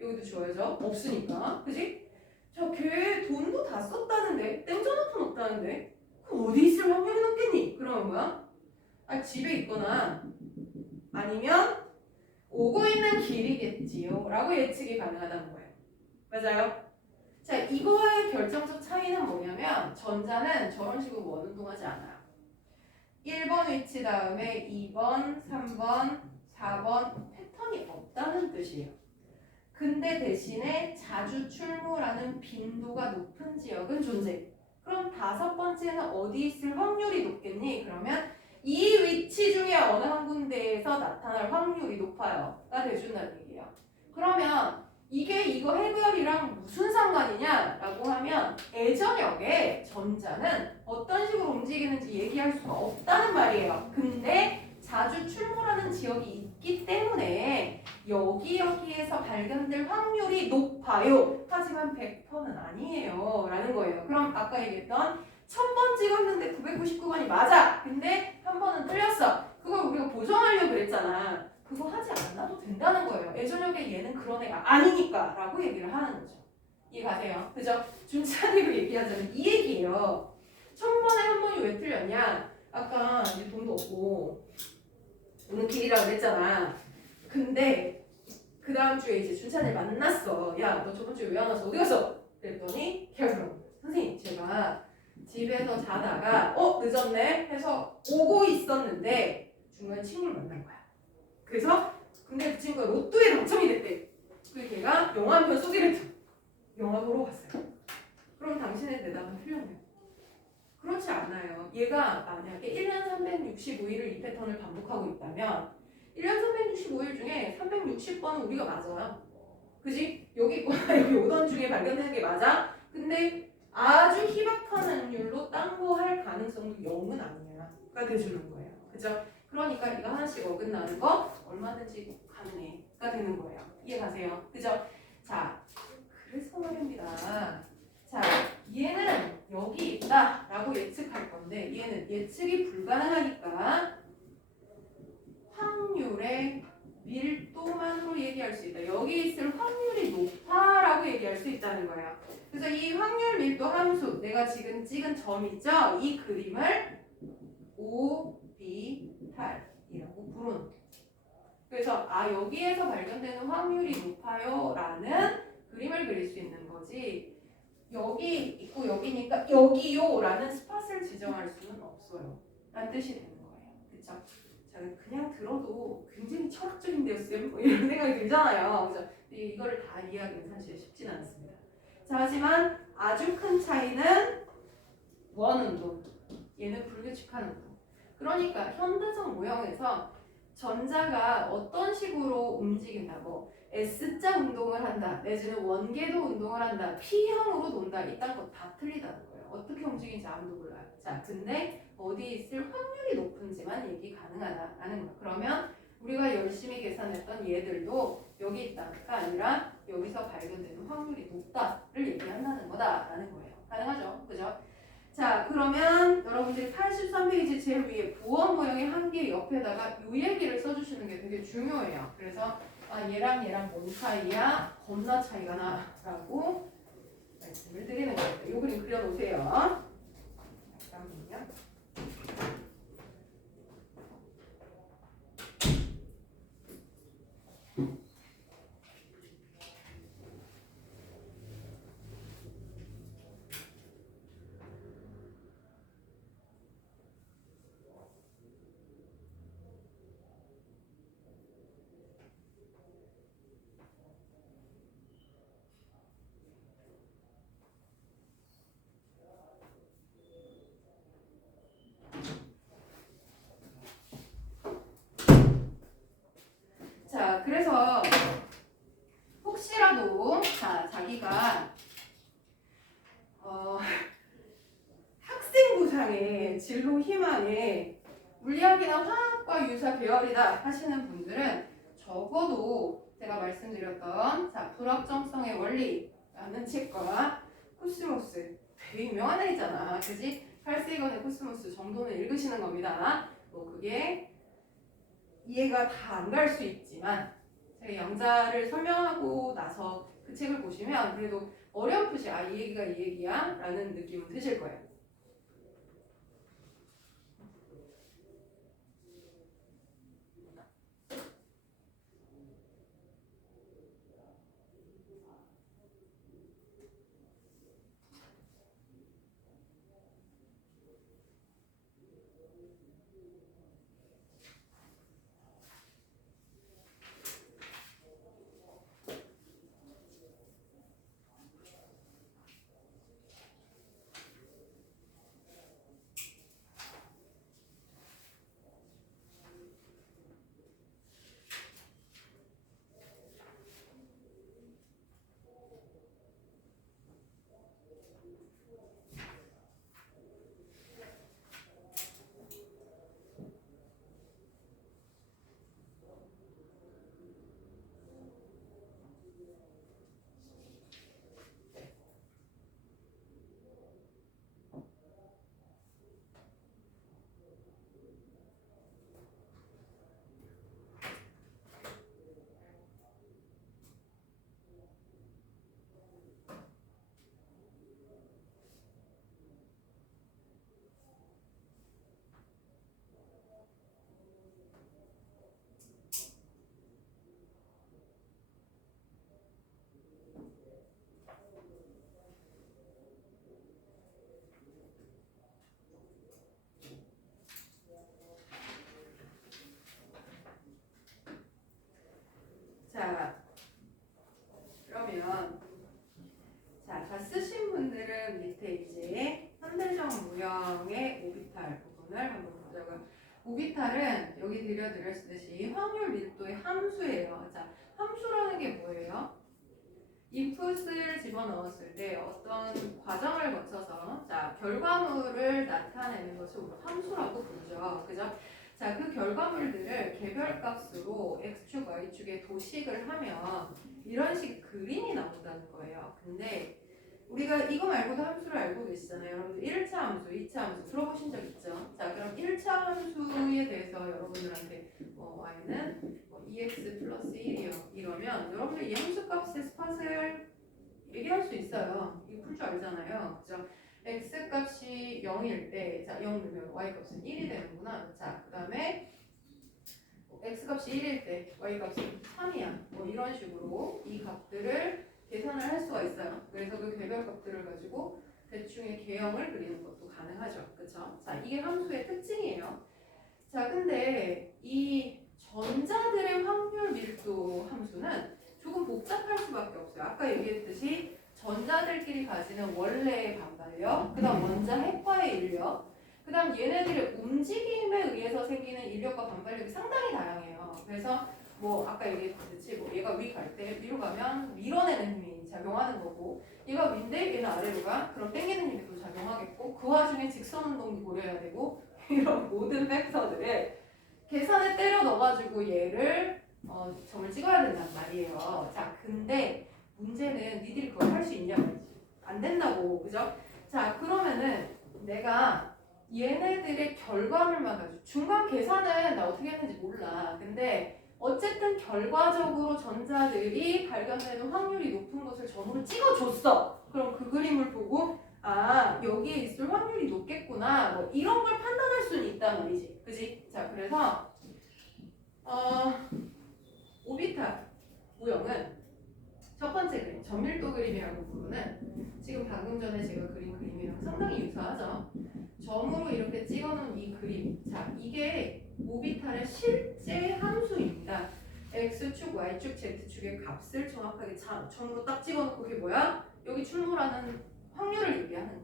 여기도 지워야죠. 없으니까. 그지? 자, 걔 돈도 다 썼다는데 땡전화폰 없다는데 그럼 어디 있을 확률이 높겠니? 그러면 뭐야? 아, 집에 있거나 아니면 오고 있는 길이겠지요 라고 예측이 가능하다는 거예요. 맞아요? 자, 이거의 결정적 차이는 뭐냐면 전자는 저런 식으로 원운동하지 않아요. 1번 위치 다음에 2번, 3번, 4번 패턴이 없다는 뜻이에요. 근데 대신에 자주 출몰하는 빈도가 높은 지역은 존재. 그럼 다섯 번째는 어디 있을 확률이 높겠니? 그러면 이 위치 중에 어느 한 군데에서 나타날 확률이 높아요가 돼준다는 얘기예요. 그러면 이게 이거 해결이랑 무슨 상관이냐라고 하면 애저역에 전자는 어떤 식으로 움직이는지 얘기할 수가 없다는 말이에요. 근데 자주 출몰하는 지역이 있기 때문에 여기에서 발견될 확률이 높아요. 하지만 100%는 아니에요. 라는 거예요. 그럼 아까 얘기했던 1000번 찍었는데 999번이 맞아. 근데 한 번은 틀렸어. 그걸 우리가 보정하려고 그랬잖아. 그거 하지 않아도 된다는 거예요. 예전역에 얘는 그런 애가 아니니까 라고 얘기를 하는 거죠. 이해 가세요? 그죠? 준차례로 얘기하자면 이 얘기예요. 1000번에 한 번이 왜 틀렸냐? 아까 이제 돈도 없고 오는 길이라고 그랬잖아. 근데 그 다음 주에 이제 준찬이를 만났어. 야, 너 저번 주에 왜 안 왔어? 어디 갔어? 그랬더니 걔가 그런 거야. 선생님, 제가 집에서 자다가 늦었네 해서 오고 있었는데 중간에 친구를 만난 거야. 그래서 근데 그 친구가 로또에 당첨이 됐대. 그래서 걔가 영화 한 편 쏘기로 했어. 영화 보러 갔어요. 그럼 당신의 대답은 틀렸네요. 그렇지 않아요. 얘가 만약에 1년 365일을 이 패턴을 반복하고 있다면 1년 365일 중에 360번은 우리가 맞아요. 그지? 여기 있거나 여기 오던 중에 발견되는 게 맞아. 근데 아주 희박한 확률로 딴 거 할 가능성도 0은 아니야가 돼주는 거예요. 그죠? 그러니까 이거 하나씩 어긋나는 거 얼마든지 가능해가 되는 거예요. 이해 가세요? 그죠? 자, 그래서 말입니다. 자, 얘는 여기 있다 라고 예측할 건데 얘는 예측이 불가능하니까 확률의 밀도만으로 얘기할 수 있다. 여기 있을 확률이 높다라고 얘기할 수 있다는 거예요. 그래서 이 확률 밀도 함수, 내가 지금 찍은 점 있죠? 이 그림을 오비탈이라고 부르는 거예요. 그래서 여기에서 발견되는 확률이 높아요 라는 그림을 그릴 수 있는 거지, 여기 있고 여기니까 여기요 라는 스팟을 지정할 수는 없어요 라는 뜻이 되는 거예요. 그쵸? 자, 그냥 들어도 굉장히 철학적인데요 쌤? 뭐 이런 생각이 들잖아요. 그죠? 이거를 다 이해하기는 사실 쉽진 않습니다. 자, 하지만 아주 큰 차이는 원운동, 얘는 불규칙한 운동. 그러니까 현대적 모형에서 전자가 어떤 식으로 움직인다, 뭐 S자 운동을 한다, 내지는 원궤도 운동을 한다, P형으로 돈다, 이딴 거 다 틀리다는 거예요. 어떻게 움직이는지 아무도 몰라요. 자, 근데 어디 있을 확률이 높은지만 얘기 가능하다라는 거예요. 그러면 우리가 열심히 계산했던 얘들도 여기 있다가 아니라 여기서 발견되는 확률이 높다를 얘기한다는 거다라는 거예요. 가능하죠? 그죠? 자, 그러면 여러분들이 83페이지 제일 위에 부원 모형의 한 개 옆에다가 이 얘기를 써주시는 게 되게 중요해요. 그래서 얘랑 뭔 차이야? 겁나 차이가 나 라고 말씀을 드리는 거예요. 이 그림 그려놓으세요. 잠깐만요. 자, 그래서 혹시라도 자기가 학생부상의 진로 희망에 물리학이나 화학과 유사 계열이다 하시는 분들은 적어도 제가 말씀드렸던 불확정성의 원리라는 책과 코스모스, 되게 유명한 애잖아, 그지? 8세기의 코스모스 정도는 읽으시는 겁니다. 뭐 그게 이해가 다 안 갈 수 있지만 제가 양자를 설명하고 나서 그 책을 보시면 그래도 어렴풋이 이 얘기가 이 얘기야 라는 느낌은 드실 거예요. 오비탈 부분을 한번 보자고요. 오비탈은 여기 드렸듯이 확률 밀도의 함수예요. 자, 함수라는 게 뭐예요? input을 집어넣었을 때 어떤 과정을 거쳐서 자 결과물을 나타내는 것을 우리가 함수라고 부르죠. 그죠? 자, 그 결과물들을 개별값으로 x축, y축에 도식을 하면 이런 식 그림이 나온다는 거예요. 근데 우리가 이거 말고도 함수를 알고 계시잖아요. 여러분들 1차 함수, 2차 함수 들어보신 적 있죠? 자, 그럼 1차 함수에 대해서 여러분들한테 y는 EX 플러스 1이요. 이러면 여러분들 이 함수값의 스팟을 얘기할 수 있어요. 이거 풀 줄 알잖아요. 그죠? x 값이 0일 때, 자, 0 넣으면 y 값은 1이 되는구나. 자, 그 다음에 x 값이 1일 때, y 값은 3이야. 뭐 이런 식으로 이 값들을 계산을 할 수가 있어요. 그래서 그 개별 값들을 가지고 대충의 개형을 그리는 것도 가능하죠. 그쵸? 자, 이게 함수의 특징이에요. 자, 근데 이 전자들의 확률 밀도 함수는 조금 복잡할 수밖에 없어요. 아까 얘기했듯이 전자들끼리 가지는 원래의 반발력, 그 다음 원자 핵과의 인력, 그 다음 얘네들의 움직임에 의해서 생기는 인력과 반발력이 상당히 다양해요. 그래서 뭐 아까 얘기했듯이 뭐 얘가 위 갈 때 위로 가면 밀어내는 힘이 작용하는 거고, 얘가 위인데 얘는 아래로 가, 그럼 당기는 힘이 또 작용하겠고, 그 와중에 직선 운동도 고려해야 되고 이런 모든 팩터들을 계산에 때려 넣어가지고 얘를 점을 찍어야 된단 말이에요. 자, 근데 문제는 니들이 그걸 할 수 있냐 말이지. 안 된다고, 그죠? 자, 그러면은 내가 얘네들의 결과물만 가지고 중간 계산은 나 어떻게 했는지 몰라. 근데 어쨌든 결과적으로 전자들이 발견되는 확률이 높은 것을 점으로 찍어줬어. 그럼 그 그림을 보고 아, 여기에 있을 확률이 높겠구나. 뭐 이런 걸 판단할 수는 있단 말이지. 그지? 자, 그래서 오비탈 모형은 첫 번째 그림, 전밀도 그림이라고 부르는, 지금 방금 전에 제가 그린 그림이랑 상당히 유사하죠. 점으로 이렇게 찍어놓은 이 그림. 자, 이게 오비탈의 실제 함수입니다. x축, y축, z축의 값을 정확하게 점으로 딱 찍어놓고 그게 뭐야? 여기 출몰하는 확률을 얘기하는 거야.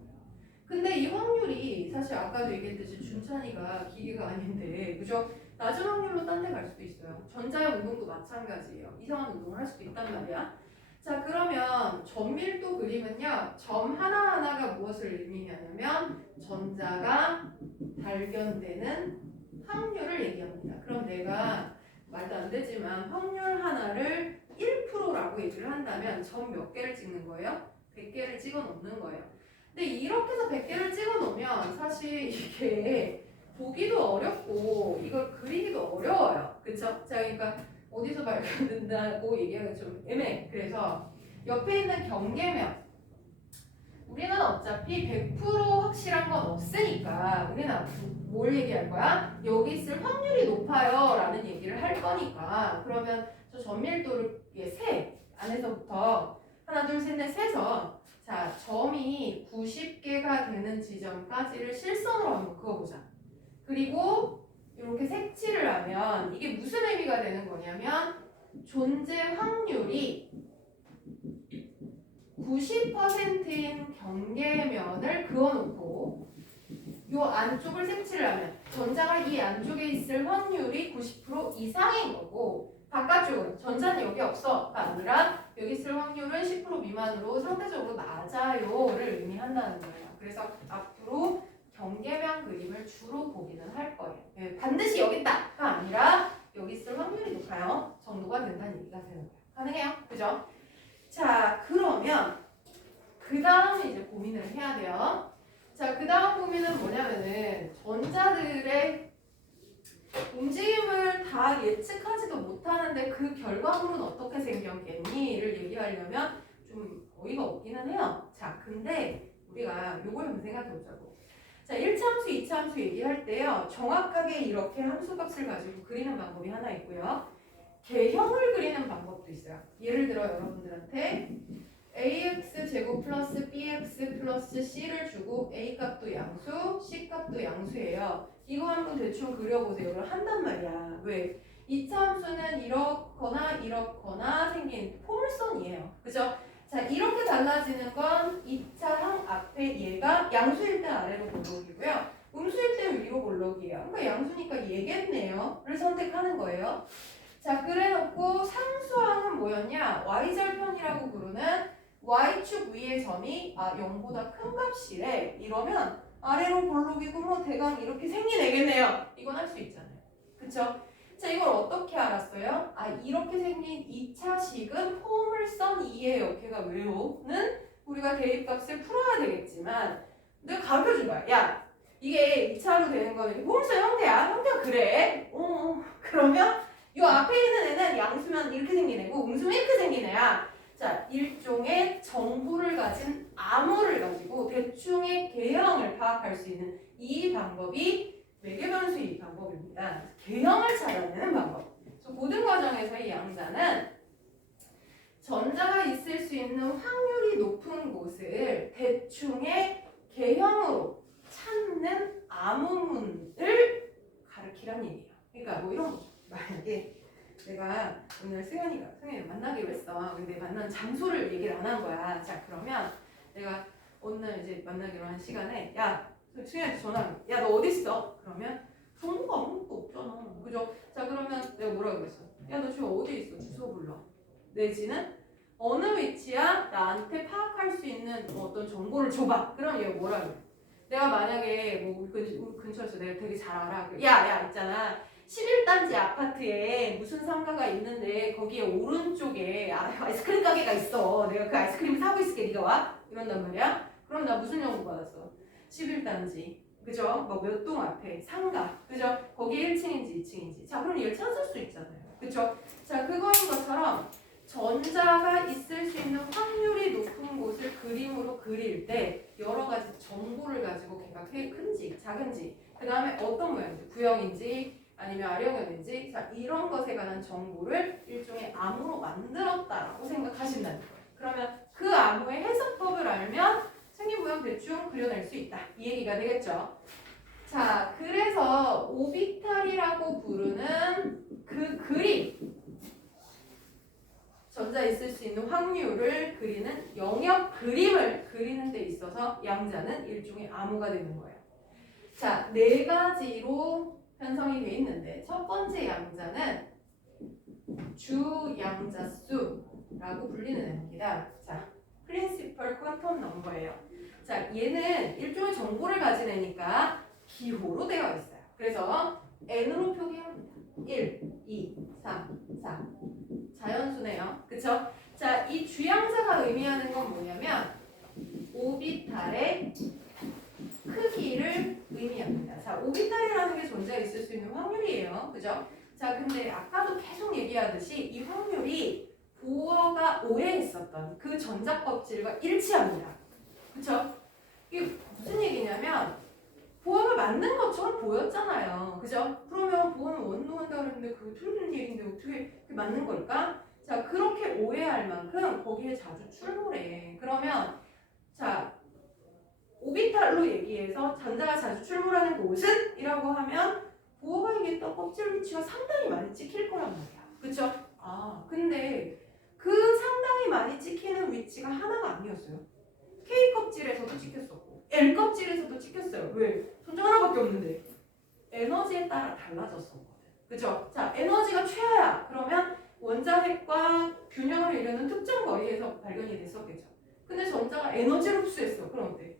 근데 이 확률이 사실 아까도 얘기했듯이 준찬이가 기계가 아닌데, 그죠? 낮은 확률로 딴 데 갈 수도 있어요. 전자의 운동도 마찬가지예요. 이상한 운동을 할 수도 있단 말이야. 자, 그러면 점밀도 그림은요, 점 하나하나가 무엇을 의미하냐면 전자가 발견되는 확률을 얘기합니다. 그럼 내가 말도 안 되지만 확률 하나를 1%라고 얘기를 한다면 점 몇 개를 찍는 거예요? 100개를 찍어 놓는 거예요. 근데 이렇게 해서 100개를 찍어 놓으면 사실 이게 보기도 어렵고 이걸 그리기도 어려워요. 그쵸? 자, 그러니까 어디서 발견된다고 얘기하기가 좀 애매해. 그래서 옆에 있는 경계면, 우리는 어차피 100% 확실한 건 없으니까 우리는 뭘 얘기할 거야? 여기 있을 확률이 높아요 라는 얘기를 할 거니까, 그러면 저 전밀도를 세 안에서부터 하나 둘 셋 넷 세서, 자, 점이 90개가 되는 지점까지를 실선으로 한번 그어보자. 그리고 이렇게 색칠을 하면 이게 무슨 의미가 되는 거냐면 존재 확률이 90%인 경계면을 그어놓고 이 안쪽을 색칠을 하면 전자가 이 안쪽에 있을 확률이 90% 이상인 거고, 바깥쪽은 전자는 여기 없어가 아니라 여기 있을 확률은 10% 미만으로 상대적으로 낮아요를 의미한다는 거예요. 그래서 앞으로 경계면 그림을 주로 보기는 할 거예요. 반드시 여기 있다가 아니라 여기 있을 확률이 높아요 정도가 된다는 얘기가 되는 거예요. 가능해요? 그죠? 자, 그러면 그 다음 이제 고민을 해야 돼요. 자, 그 다음 고민은 뭐냐면은 전자들의 움직임을 다 예측하지도 못하는데 그 결과물은 어떻게 생겼겠니를 얘기하려면 좀 어이가 없기는 해요. 자, 근데 우리가 요걸 한번 생각해 보자고. 자, 1차 함수, 2차 함수 얘기할 때요, 정확하게 이렇게 함수값을 가지고 그리는 방법이 하나 있고요, 개형을 그리는 방법도 있어요. 예를 들어 여러분들한테 ax 제곱 플러스 bx 플러스 c를 주고 a 값도 양수, c 값도 양수예요. 이거 한번 대충 그려보세요. 이걸 한단 말이야. 왜? 2차 함수는 이렇거나 생긴 포물선이에요. 그죠? 자, 이렇게 달라지는 건 2차 항 앞에 얘가 양수일 때 아래로 보록이고요. 음수일 때는 위로 볼록이에요. 그러니까 양수니까 얘겠네요.를 선택하는 거예요. 자, 그래놓고 상수항은 뭐였냐? y절편이라고 부르는 y축 위의 점이 0보다 큰 값이래. 이러면 아래로 볼록이고 뭐 대강 이렇게 생기내겠네요. 이건 할 수 있잖아요. 그쵸? 자, 이걸 어떻게 알았어요? 이렇게 생긴 2차식은 포물선 2예요. 걔가 왜요? 는 우리가 대입값을 풀어야 되겠지만 내가 가르쳐준 거야. 야, 이게 2차로 되는 거는 포물선 형태야. 형태가 그래. 그러면 이 앞에 있는 애는 양수면 이렇게 생긴 애고 음수면 이렇게 생긴 애야. 자, 일종의 정보를 가진 암호를 가지고 대충의 개형을 파악할 수 있는 이 방법이 매개변수의 방법입니다. 개형을 찾아내는 방법. 그래서 고등 과정에서 이 양자는 전자가 있을 수 있는 확률이 높은 곳을 대충의 개형으로 찾는 암호문을 가르치란 얘기예요. 그러니까 뭐 이런 거죠. 만약에 내가 오늘 승현이 만나기로 했어. 근데 만나는 장소를 얘기를 안 한 거야. 자, 그러면 내가 오늘 이제 만나기로 한 시간에 야, 승현이한테 전화하면 야, 너 어디 있어? 그러면 정보가 아무것도 없잖아. 그죠? 자, 그러면 내가 뭐라고 그랬어? 야, 너 지금 어디 있어? 주소 불러. 내지는 어느 위치야? 나한테 파악할 수 있는 어떤 정보를 줘봐. 그럼 얘가 뭐라고 그래? 내가 만약에 뭐 우리 근처에서 내가 되게 잘 알아. 야, 있잖아. 11단지 아파트에 무슨 상가가 있는데 거기에 오른쪽에 아이스크림 가게가 있어. 내가 그 아이스크림 사고 있을게. 네가 와? 이런단 말이야. 그럼 나 무슨 정보 받았어? 11단지. 그죠? 뭐 몇 동 앞에 상가. 그죠? 거기 1층인지 2층인지. 자, 그럼 얘를 찾을 수 있잖아요. 그죠? 자, 그거인 것처럼 전자가 있을 수 있는 확률이 높은 곳을 그림으로 그릴 때 여러 가지 정보를 가지고 걔가 큰지 작은지 그 다음에 어떤 모양인지 구형인지 아니면 아령형인지 자, 이런 것에 관한 정보를 일종의 암호로 만들었다라고 생각하신다는 거예요. 그러면 그 암호의 해석법을 알면 생긴 모양 대충 그려낼 수 있다. 이 얘기가 되겠죠. 자, 그래서 오비탈이라고 부르는 그 그림 전자 있을 수 있는 확률을 그리는 영역 그림을 그리는 데 있어서 양자는 일종의 암호가 되는 거예요. 자, 네 가지로 편성이 돼 있는데 첫 번째 양자는 주양자수라고 불리는 애입니다. 자, 프린시펄 퀀텀 넘버예요. 자, 얘는 일종의 정보를 가진 애니까 기호로 되어 있어요. 그래서 n으로 표기합니다. 1, 2, 3, 4 자연수네요. 그쵸? 자, 이 주양자가 의미하는 건 뭐냐면 오비탈의 크기를 의미합니다. 자, 오비탈이라는 게 존재해 있을 수 있는 확률이에요. 그죠? 자, 근데 아까도 계속 얘기하듯이 이 확률이 보어가 오해했었던 그 전자 껍질과 일치합니다. 그쵸? 이게 무슨 얘기냐면 보어가 맞는 것처럼 보였잖아요. 그죠? 그러면 보어는 원노한다 그랬는데 그게 틀린 얘기인데 어떻게 맞는 걸까? 자, 그렇게 오해할 만큼 거기에 자주 출몰해. 그러면 자, 오비탈로 얘기해서 전자가 자주 출몰하는 곳은? 이라고 하면 보어가 얘기했던 껍질 위치가 상당히 많이 찍힐 거란 말이야. 그쵸? 근데 그 상당히 많이 찍히는 위치가 하나가 아니었어요. K 껍질에서도 찍혔었고 L 껍질에서도 찍혔어요. 왜? 전자 하나밖에 없는데 에너지에 따라 달라졌었거든. 그죠? 자, 에너지가 최하야. 그러면 원자핵과 균형을 이루는 특정 거리에서 발견이 됐었겠죠. 근데 전자가 에너지를 흡수했어. 그럼 어때?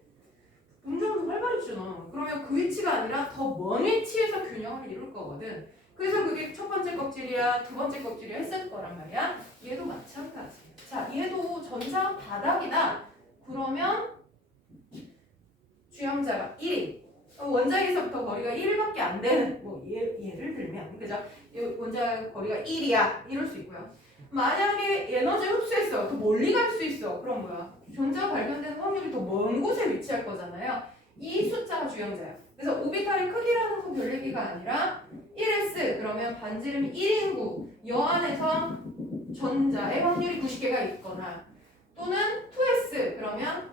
운전도 활발해지잖아. 그러면 그 위치가 아니라 더 먼 위치에서 균형을 이룰 거거든. 그래서 그게 첫 번째 껍질이야, 두 번째 껍질이야 했을 거란 말이야. 얘도 마찬가지예요. 자, 얘도 전자 바닥이다. 그러면 주형자가 1이 원자에서부터 거리가 1밖에 안 되는 뭐 예를 들면 그죠? 원자 거리가 1이야 이럴 수 있고요. 만약에 에너지 흡수했어 더 멀리 갈 수 있어. 그럼 뭐야? 전자 발견되는 확률이 더 먼 곳에 위치할 거잖아요. 이 숫자가 주형자야. 그래서 오비탈의 크기라는 건 별 얘기가 아니라 1s 그러면 반지름이 1인구 여 안에서 전자의 확률이 90개가 있거나 또는 2s 그러면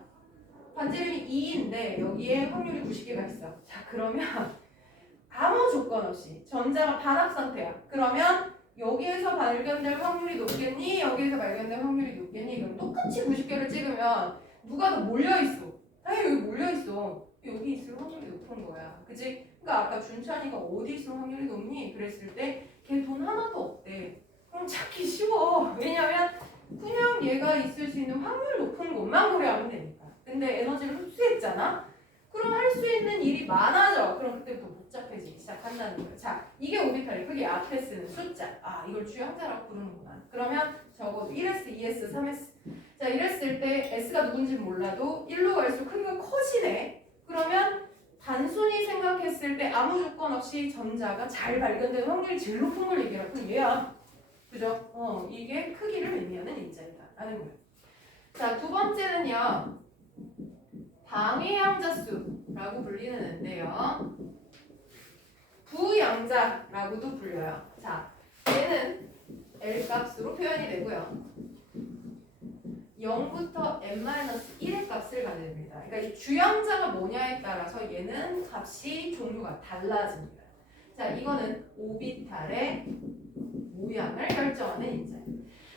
반지름이 2인데 여기에 확률이 90개가 있어. 자, 그러면 아무 조건 없이 전자가 바닥 상태야. 그러면 여기에서 발견될 확률이 높겠니? 여기에서 발견될 확률이 높겠니? 그럼 똑같이 90개를 찍으면 누가 더 몰려있어? 당연히 여기 몰려있어. 여기 있을 확률이 높은 거야. 그치? 그러니까 아까 준찬이가 어디 있을 확률이 높니? 그랬을 때 걔 돈 하나도 없대. 그럼 찾기 쉬워. 왜냐면 그냥 얘가 있을 수 있는 확률 높은 곳만 고려하면 되니까. 근데 에너지를 흡수했잖아? 그럼 할 수 있는 일이 많아져. 그럼 그때부터 복잡해지기 시작한다는 거예요. 자, 이게 오비탈의 크기 앞에 쓰는 숫자. 아, 이걸 주형자라고 부르는구나. 그러면 적어도 1S, 2S, 3S. 자, 이랬을 때 S가 누군지 몰라도 1로 갈수록 크기가 커지네. 그러면 단순히 생각했을 때 아무 조건 없이 전자가 잘 발견되는 확률이 제일 높은 걸 얘기하라. 그럼 얘야. 그죠? 이게 크기를 의미하는 인자이다. 라는 거예요. 자, 두 번째는요. 방위양자수라고 불리는 앤데요. 부양자라고도 불려요. 자, 얘는 L 값으로 표현이 되고요. 0부터 n-1의 값을 가집니다. 그러니까 이 주양자가 뭐냐에 따라서 얘는 값이 종류가 달라집니다. 자, 이거는 오비탈의 모양을 결정하는 인자예요.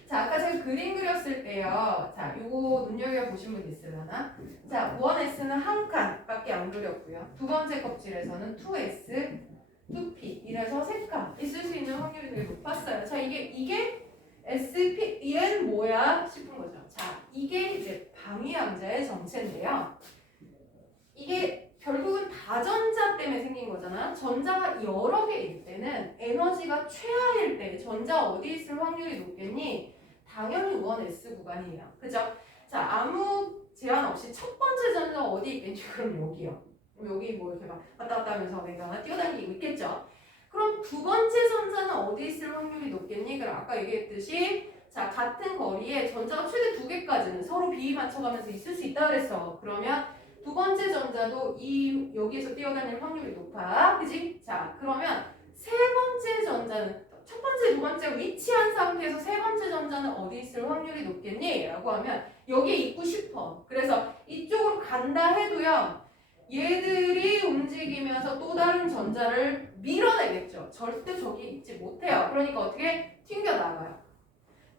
자, 아까 제가 그림 그렸을 때요. 자, 요거 눈여겨보신 분 있으려나? 자, 1S는 한 칸밖에 안 그렸고요. 두 번째 껍질에서는 2S, 2P 이래서 세 칸 있을 수 있는 확률이 되게 높았어요. 자, 이게 SP, 얘는 뭐야? 싶은 거죠. 자, 이게 이제 방위양자의 정체인데요. 이게 결국은 다전자 때문에 생긴 거잖아. 전자가 여러 개일 때는 에너지가 최하일 때 전자 어디 있을 확률이 높겠니? 당연히 1S 구간이에요. 그죠? 자, 아무 제한 없이 첫 번째 전자 어디 있겠니? 그럼 여기요. 여기 뭐 이렇게 막 왔다 갔다 하면서 내가 뛰어다니고 있겠죠? 그럼 두 번째 전자는 어디 있을 확률이 높겠니? 그럼 아까 얘기했듯이 자, 같은 거리에 전자가 최대 2개까지는 서로 비위 맞춰가면서 있을 수 있다 그랬어. 그러면 두 번째 전자도 여기에서 뛰어다닐 확률이 높아. 그지? 자, 그러면 세 번째 전자는 첫 번째, 두 번째 위치한 상태에서 세 번째 전자는 어디 있을 확률이 높겠니? 라고 하면 여기에 있고 싶어. 그래서 이쪽으로 간다 해도요. 얘들이 움직이면서 또 다른 전자를 밀어내겠죠. 절대 저기 있지 못해요. 그러니까 어떻게 튕겨나가요.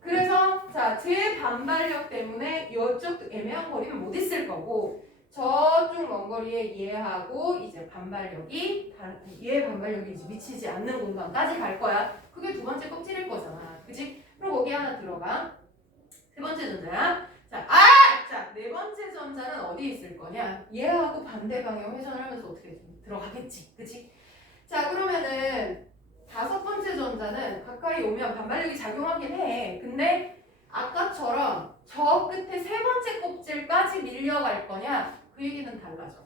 그래서 자, 제 반발력 때문에 이쪽도 애매한 거리면 못 있을 거고 저쪽 먼 거리에 얘하고 이제 반발력이 얘 반발력이 이제 미치지 않는 공간까지 갈 거야. 그게 두 번째 껍질일 거잖아. 그치? 그럼 거기 하나 들어가. 세 번째 전자야. 자, 자, 네 번째 전자는 어디 있을 거냐? 얘하고 반대 방향 회전을 하면서 어떻게 들어가겠지. 그치? 자, 그러면은 다섯 번째 전자는 가까이 오면 반발력이 작용하긴 해. 근데 아까처럼 저 끝에 세 번째 껍질까지 밀려갈 거냐? 그 얘기는 달라져.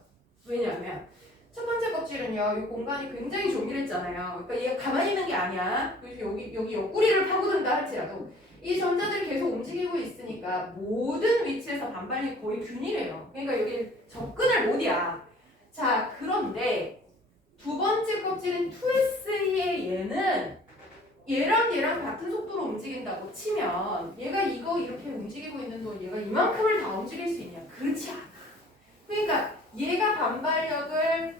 왜냐하면 첫 번째 껍질은요, 이 공간이 굉장히 조밀했잖아요. 그러니까 얘가 가만히 있는 게 아니야. 그래서 여기 옆구리를 파고든다 할지라도 이 전자들이 계속 움직이고 있으니까 모든 위치에서 반발력이 거의 균일해요. 그러니까 여기 접근을 못이야. 자, 그런데 두 번째 껍질인 2S의 얘는 얘랑 같은 속도로 움직인다고 치면 얘가 이거 이렇게 움직이고 있는 동안 얘가 이만큼을 다 움직일 수 있냐? 그렇지 않아. 그러니까 얘가 반발력을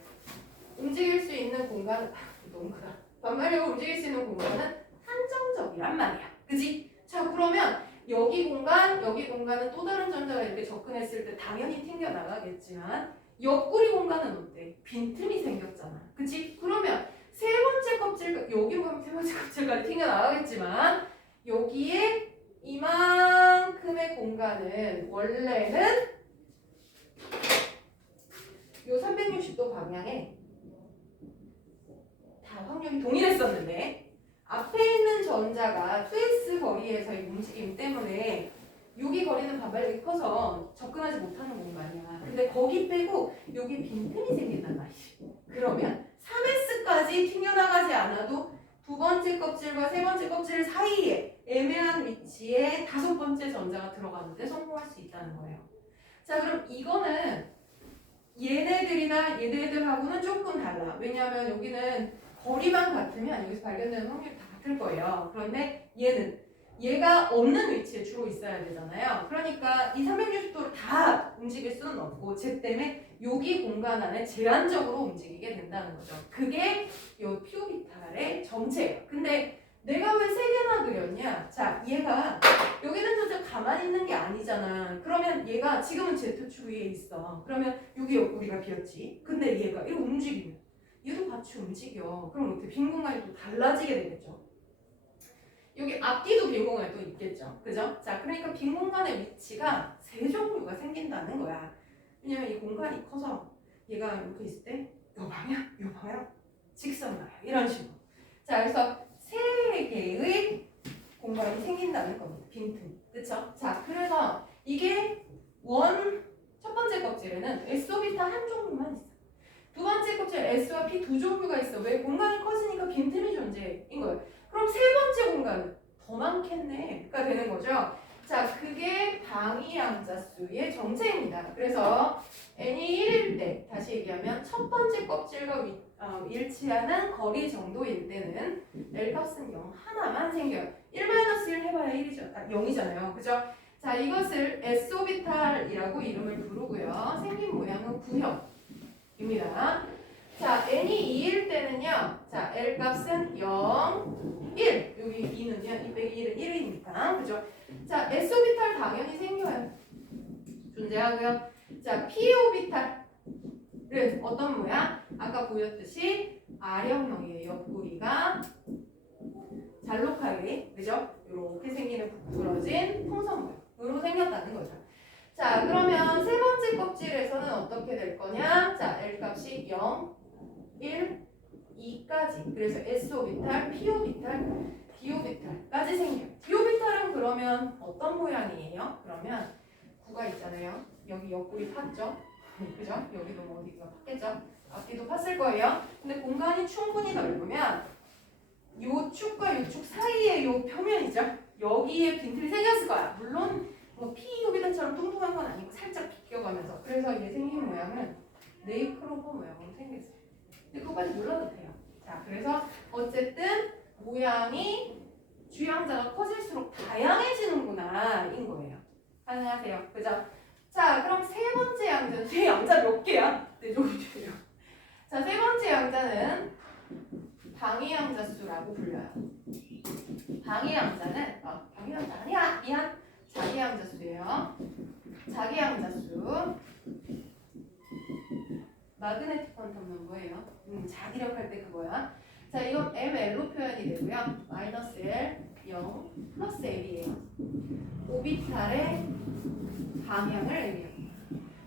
움직일 수 있는 공간은 너무 크다. 반발력을 움직일 수 있는 공간은 한정적이란 말이야. 그지? 자, 그러면 여기 공간은 또 다른 전자가 이렇게 접근했을 때 당연히 튕겨 나가겠지만 옆구리 공간은 어때? 빈틈이 생겼잖아. 그치? 그러면 세 번째 껍질, 여기로 가면 세 번째 껍질까지 튕겨 나가겠지만 여기에 이만큼의 공간은 원래는 요 360도 방향에 다 확률이 동일했었는데 앞에 있는 전자가 2S 거리에서의 움직임 때문에 여기 거리는 반발력이 커서 접근하지 못하는 공간이야. 근데 거기 빼고 여기 빈틈이 생긴단 말이지. 그러면 3S까지 튕겨나가지 않아도 두 번째 껍질과 세 번째 껍질 사이에 애매한 위치에 다섯 번째 전자가 들어가는데 성공할 수 있다는 거예요. 자, 그럼 이거는 얘네들이나 얘네들하고는 조금 달라. 왜냐하면 여기는 거리만 같으면 여기서 발견되는 확률이 다 같을 거예요. 그런데 얘가 없는 위치에 주로 있어야 되잖아요. 그러니까 이 360도를 다 움직일 수는 없고 쟤 때문에 여기 공간 안에 제한적으로 움직이게 된다는 거죠. 그게 요 피오비탈의 정체예요. 근데 내가 왜 세 개나 그렸냐? 자, 얘가 여기는 진짜 가만히 있는 게 아니잖아. 그러면 그러면 얘가 지금은 Z축 위에 있어. 그러면 여기 옆구리가 비었지. 근데 얘가 이렇게 움직이면 얘도 같이 움직여. 그럼 어떻게 빈 공간이 또 달라지게 되겠죠. 여기 앞뒤도 빈 공간이 또 있겠죠. 그죠? 자, 그러니까 빈 공간의 위치가 세 종류가 생긴다는 거야. 왜냐면 이 공간이 커서 얘가 이렇게 있을 때 요 방향, 직선 방향 이런 식으로. 자, 그래서 세 개의 공간이 생긴다는 겁니다. 빈틈. 그쵸? 자, 그래서 이게 첫 번째 껍질에는 S오비타 한 종류만 있어. 두 번째 껍질 S와 P 두 종류가 있어. 왜? 공간이 커지니까 빈틈이 존재인 거예요. 그럼 세 번째 공간은 더 많겠네.가 되는 거죠. 자, 그게 방위양자수의 정체입니다. 그래서 n이 1일 때, 다시 얘기하면 첫 번째 껍질과 일치하는 거리 정도일 때는 L 값은 0 하나만 생겨요. 1-1 해봐야 0이잖아요. 그죠? 자, 이것을 S오비탈이라고 이름을 부르고요. 생긴 모양은 구형입니다. 자, n이 2일 때는요. 자, L 값은 0, 1. 여기 2는요. 2 빼기 1은 1이니까. 그죠? 자, S오비탈 당연히 생겨요. 존재하고요. 자, P오비탈은 어떤 모양? 아까 보였듯이 R형형이에요. 옆구리가 잘록하게, 그죠? 이렇게 생기는 부풀어진 풍선 모양으로 생겼다는 거죠. 자, 그러면 세 번째 껍질에서는 어떻게 될 거냐? 자, L 값이 0, 1, 2까지. 그래서 S오비탈, P오비탈, D오비탈까지 생겨요. D오비탈은 그러면 어떤 모양이에요? 그러면 구가 있잖아요. 여기 옆구리 팠죠? 그죠? 여기도 뭐 어디가 팠겠죠? 앞뒤도 팠을 거예요. 근데 공간이 충분히 넓으면 요 축과 요 축 사이에 요 표면이죠? 여기에 빈틈이 생겼을 거야. 물론 뭐 P오비탈처럼 뚱뚱한 건 아니고 살짝 비껴가면서. 그래서 얘 생긴 모양은 네이크로버 모양으로 생겼어요. 근데 그거까지 눌러도 돼요. 자, 그래서 어쨌든 모양이 주양자가 커질수록 다양해지는구나 인 거예요. 가능하세요? 그죠? 자, 그럼 세 번째 양자는 세 양자 몇 개야? 네 종류예요. 자, 세 번째 양자는 방위양자수라고 불려요. 방위양자는 방위양자 아니야 미안 자기양자수예요. 자기양자수 마그네틱 퀀텀 넘버예요. 자기력 할 때 그거야. 자, 이건 ML로 표현이 되고요. 마이너스 L, 0, 플러스 L이에요. 오비탈의 방향을 의미해요.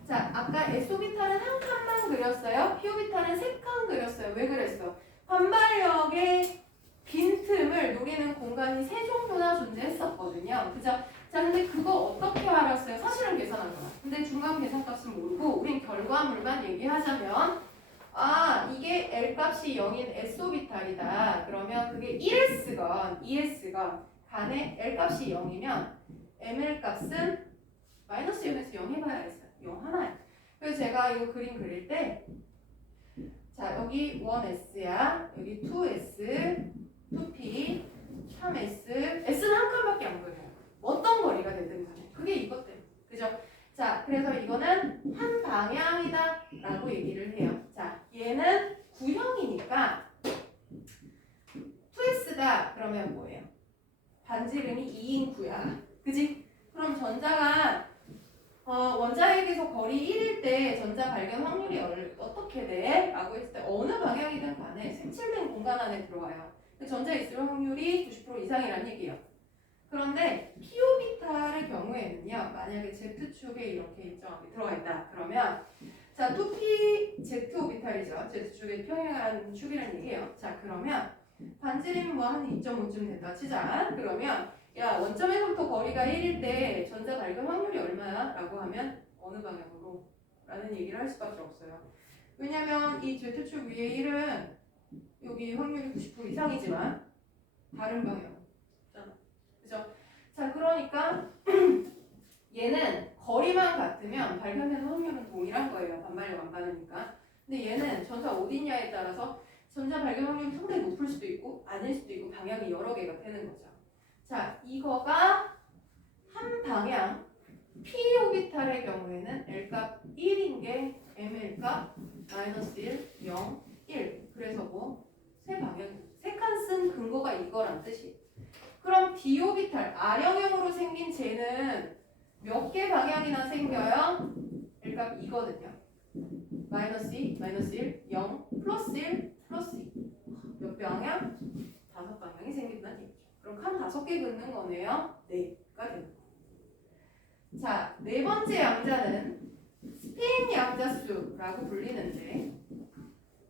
자, 아까 S오비탈은 한 칸만 그렸어요. P오비탈은 세 칸 그렸어요. 왜 그랬어? 반발력의 빈틈을 노리는 공간이 세 정도나 존재했었거든요. 그죠? 자, 근데 그거 어떻게 알았어요? 사실은 계산한 거야. 근데 중간 계산값은 모르고 우린 결과물만 얘기하자면 이게 L 값이 0인 S오비탈이다. 그러면 그게 1S건 2S건 간에 L 값이 0이면 ML 값은 마이너스 0에서 0 해봐야 했어요. 0 하나야. 그래서 제가 이거 그림 그릴 때 자, 여기 1S야. 여기 2S, 2P, 3S. S는 한 칸밖에 안 그려요. 어떤 거리가 되든 간에. 그게 이것 때문에. 그죠? 자, 그래서 이거는 한 방향이다 라고 얘기를 해요. 자, 얘는 구형이니까 2S다 그러면 뭐예요? 반지름이 2인 9야. 그지? 그럼 전자가 원자핵에서 거리 1일 때 전자 발견 확률이 어떻게 돼? 라고 했을 때 어느 방향이든 간에 색칠된 공간 안에 들어와요. 전자 있을 확률이 90% 이상이라는 얘기예요. 그런데 P오비탈의 경우에는요. 만약에 Z축에 이렇게 일정하게 들어가 있다. 그러면 자, 2P Z오비탈이죠. Z축에 평행한 축이라는 얘기예요. 자, 그러면 반지름이 뭐 한 2.5쯤 된다 치자. 그러면 야, 원점에서부터 거리가 1일 때 전자 발견 확률이 얼마야? 라고 하면 어느 방향으로? 라는 얘기를 할 수밖에 없어요. 왜냐면 이 Z축 위에 1은 여기 확률이 90% 이상이지만 다른 방향. 그죠? 자, 그러니까 얘는 거리만 같으면 발견되는 확률은 동일한 거예요. 반발력 안 받으니까. 근데 얘는 전자 어디냐에 따라서 전자 발견 확률이 상당히 높을 수도 있고 아닐 수도 있고 방향이 여러 개가 되는 거죠. 자, 이거가 한 방향 P오비탈의 경우에는 L값 1인 게 ML 값 마이너스 1, 0, 1. 그래서 뭐 세 방향, 세 칸 쓴 근거가 이거란 뜻이. 그럼 D오비탈 R형형으로 생긴 쟤는 몇 개 방향이나 생겨요? L값 2거든요. 마이너스 2, 마이너스 1, 0, 플러스 1, 플러스 2. 몇 방향? 5방향이 생긴다는 얘기죠. 그럼 칸 5개 긋는 거네요. 4가 되는 거예요. 자, 네 번째 양자는 스핀 양자수라고 불리는데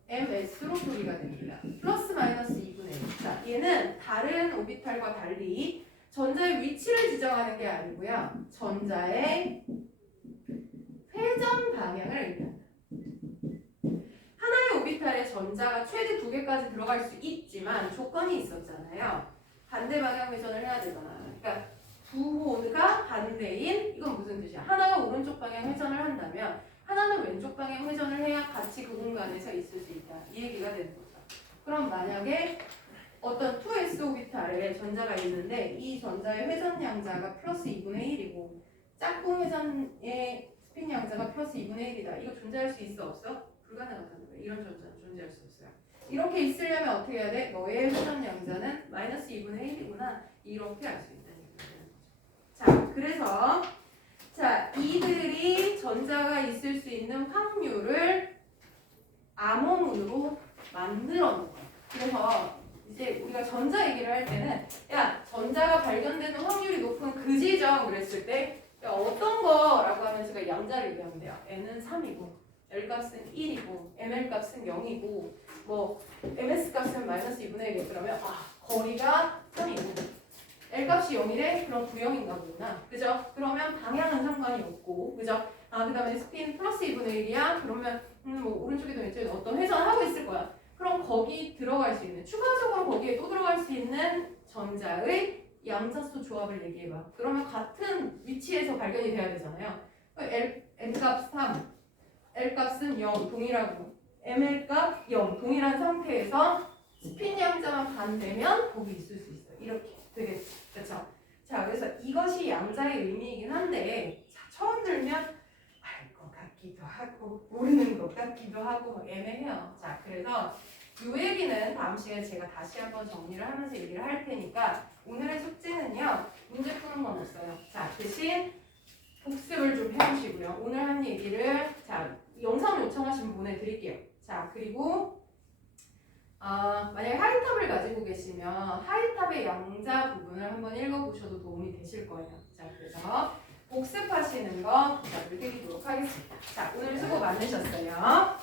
MS로 표기가 됩니다. 플러스 마이너스 2분의 1. 자, 얘는 다른 오비탈과 달리 전자의 위치를 지정하는 게 아니고요. 전자의 회전 방향을 의미합니다. 하나의 오비탈에 전자가 최대 2개까지 들어갈 수 있지만 조건이 있었잖아요. 반대 방향 회전을 해야 되잖아. 그러니까 두 호가 반대인 이건 무슨 뜻이야? 하나가 오른쪽 방향 회전을 한다면 하나는 왼쪽 방향 회전을 해야 같이 그 공간에서 있을 수 있다. 이 얘기가 되는 거죠. 그럼 만약에 어떤 2s 오비탈에 전자가 있는데 이 전자의 회전 양자가 플러스 2분의 1이고 짝꿍 회전의 스핀 양자가 플러스 2분의 1이다. 이거 존재할 수 있어 없어? 불가능하다는 거예요. 이런 전자는 존재할 수 없어요. 이렇게 있으려면 어떻게 해야 돼? 너의 회전 양자는 마이너스 2분의 1이구나. 이렇게 알 수 있다는 얘기가 되는 거죠. 자, 그래서 자, 이들이 전자가 있을 수 있는 확률을 암호문으로 만들어 놓은 거예요. 그래서 이제 우리가 전자 얘기를 할 때는 야, 전자가 발견되는 확률이 높은 그 지점 그랬을 때 야, 어떤 거라고 하면 제가 양자를 얘기하면 돼요. n은 3이고 L 값은 1이고 ML 값은 0이고 뭐 MS 값은 마이너스 2분의 1이고 그러면 거리가 3이고 L 값이 0이래? 그럼 구형인가 보구나. 그죠? 그러면 방향은 상관이 없고 그죠? 그 다음에 스핀 플러스 2분의 1이야? 그러면 뭐 오른쪽에도 왼쪽에도 어떤 회전을 하고 있을 거야. 그럼 거기 들어갈 수 있는 추가적으로 거기에 또 들어갈 수 있는 전자의 양자수 조합을 얘기해봐. 그러면 같은 위치에서 발견이 돼야 되잖아요. N 값 3, L 값은 0 동일하고 ML 값 0 동일한 상태에서 스핀 양자만 반대면 거기 있을 수 있어요. 이렇게 되겠죠. 그렇죠? 자, 그래서 이것이 양자의 의미이긴 한데 자, 처음 들면 알 것 같기도 하고 모르는 것 같기도 하고 애매해요. 자, 그래서 이 얘기는 다음 시간에 제가 다시 한번 정리를 하면서 얘기를 할 테니까 오늘의 숙제는요. 문제 푸는 건 없어요. 자, 대신 복습을 좀 해보시고요. 오늘 한 얘기를 자 영상 요청하신 분에 드릴게요. 자, 그리고 만약에 하이탑을 가지고 계시면 하이탑의 양자 부분을 한번 읽어보셔도 도움이 되실 거예요. 자, 그래서 복습하시는 거 부탁을 드리도록 하겠습니다. 자, 오늘 수고 많으셨어요.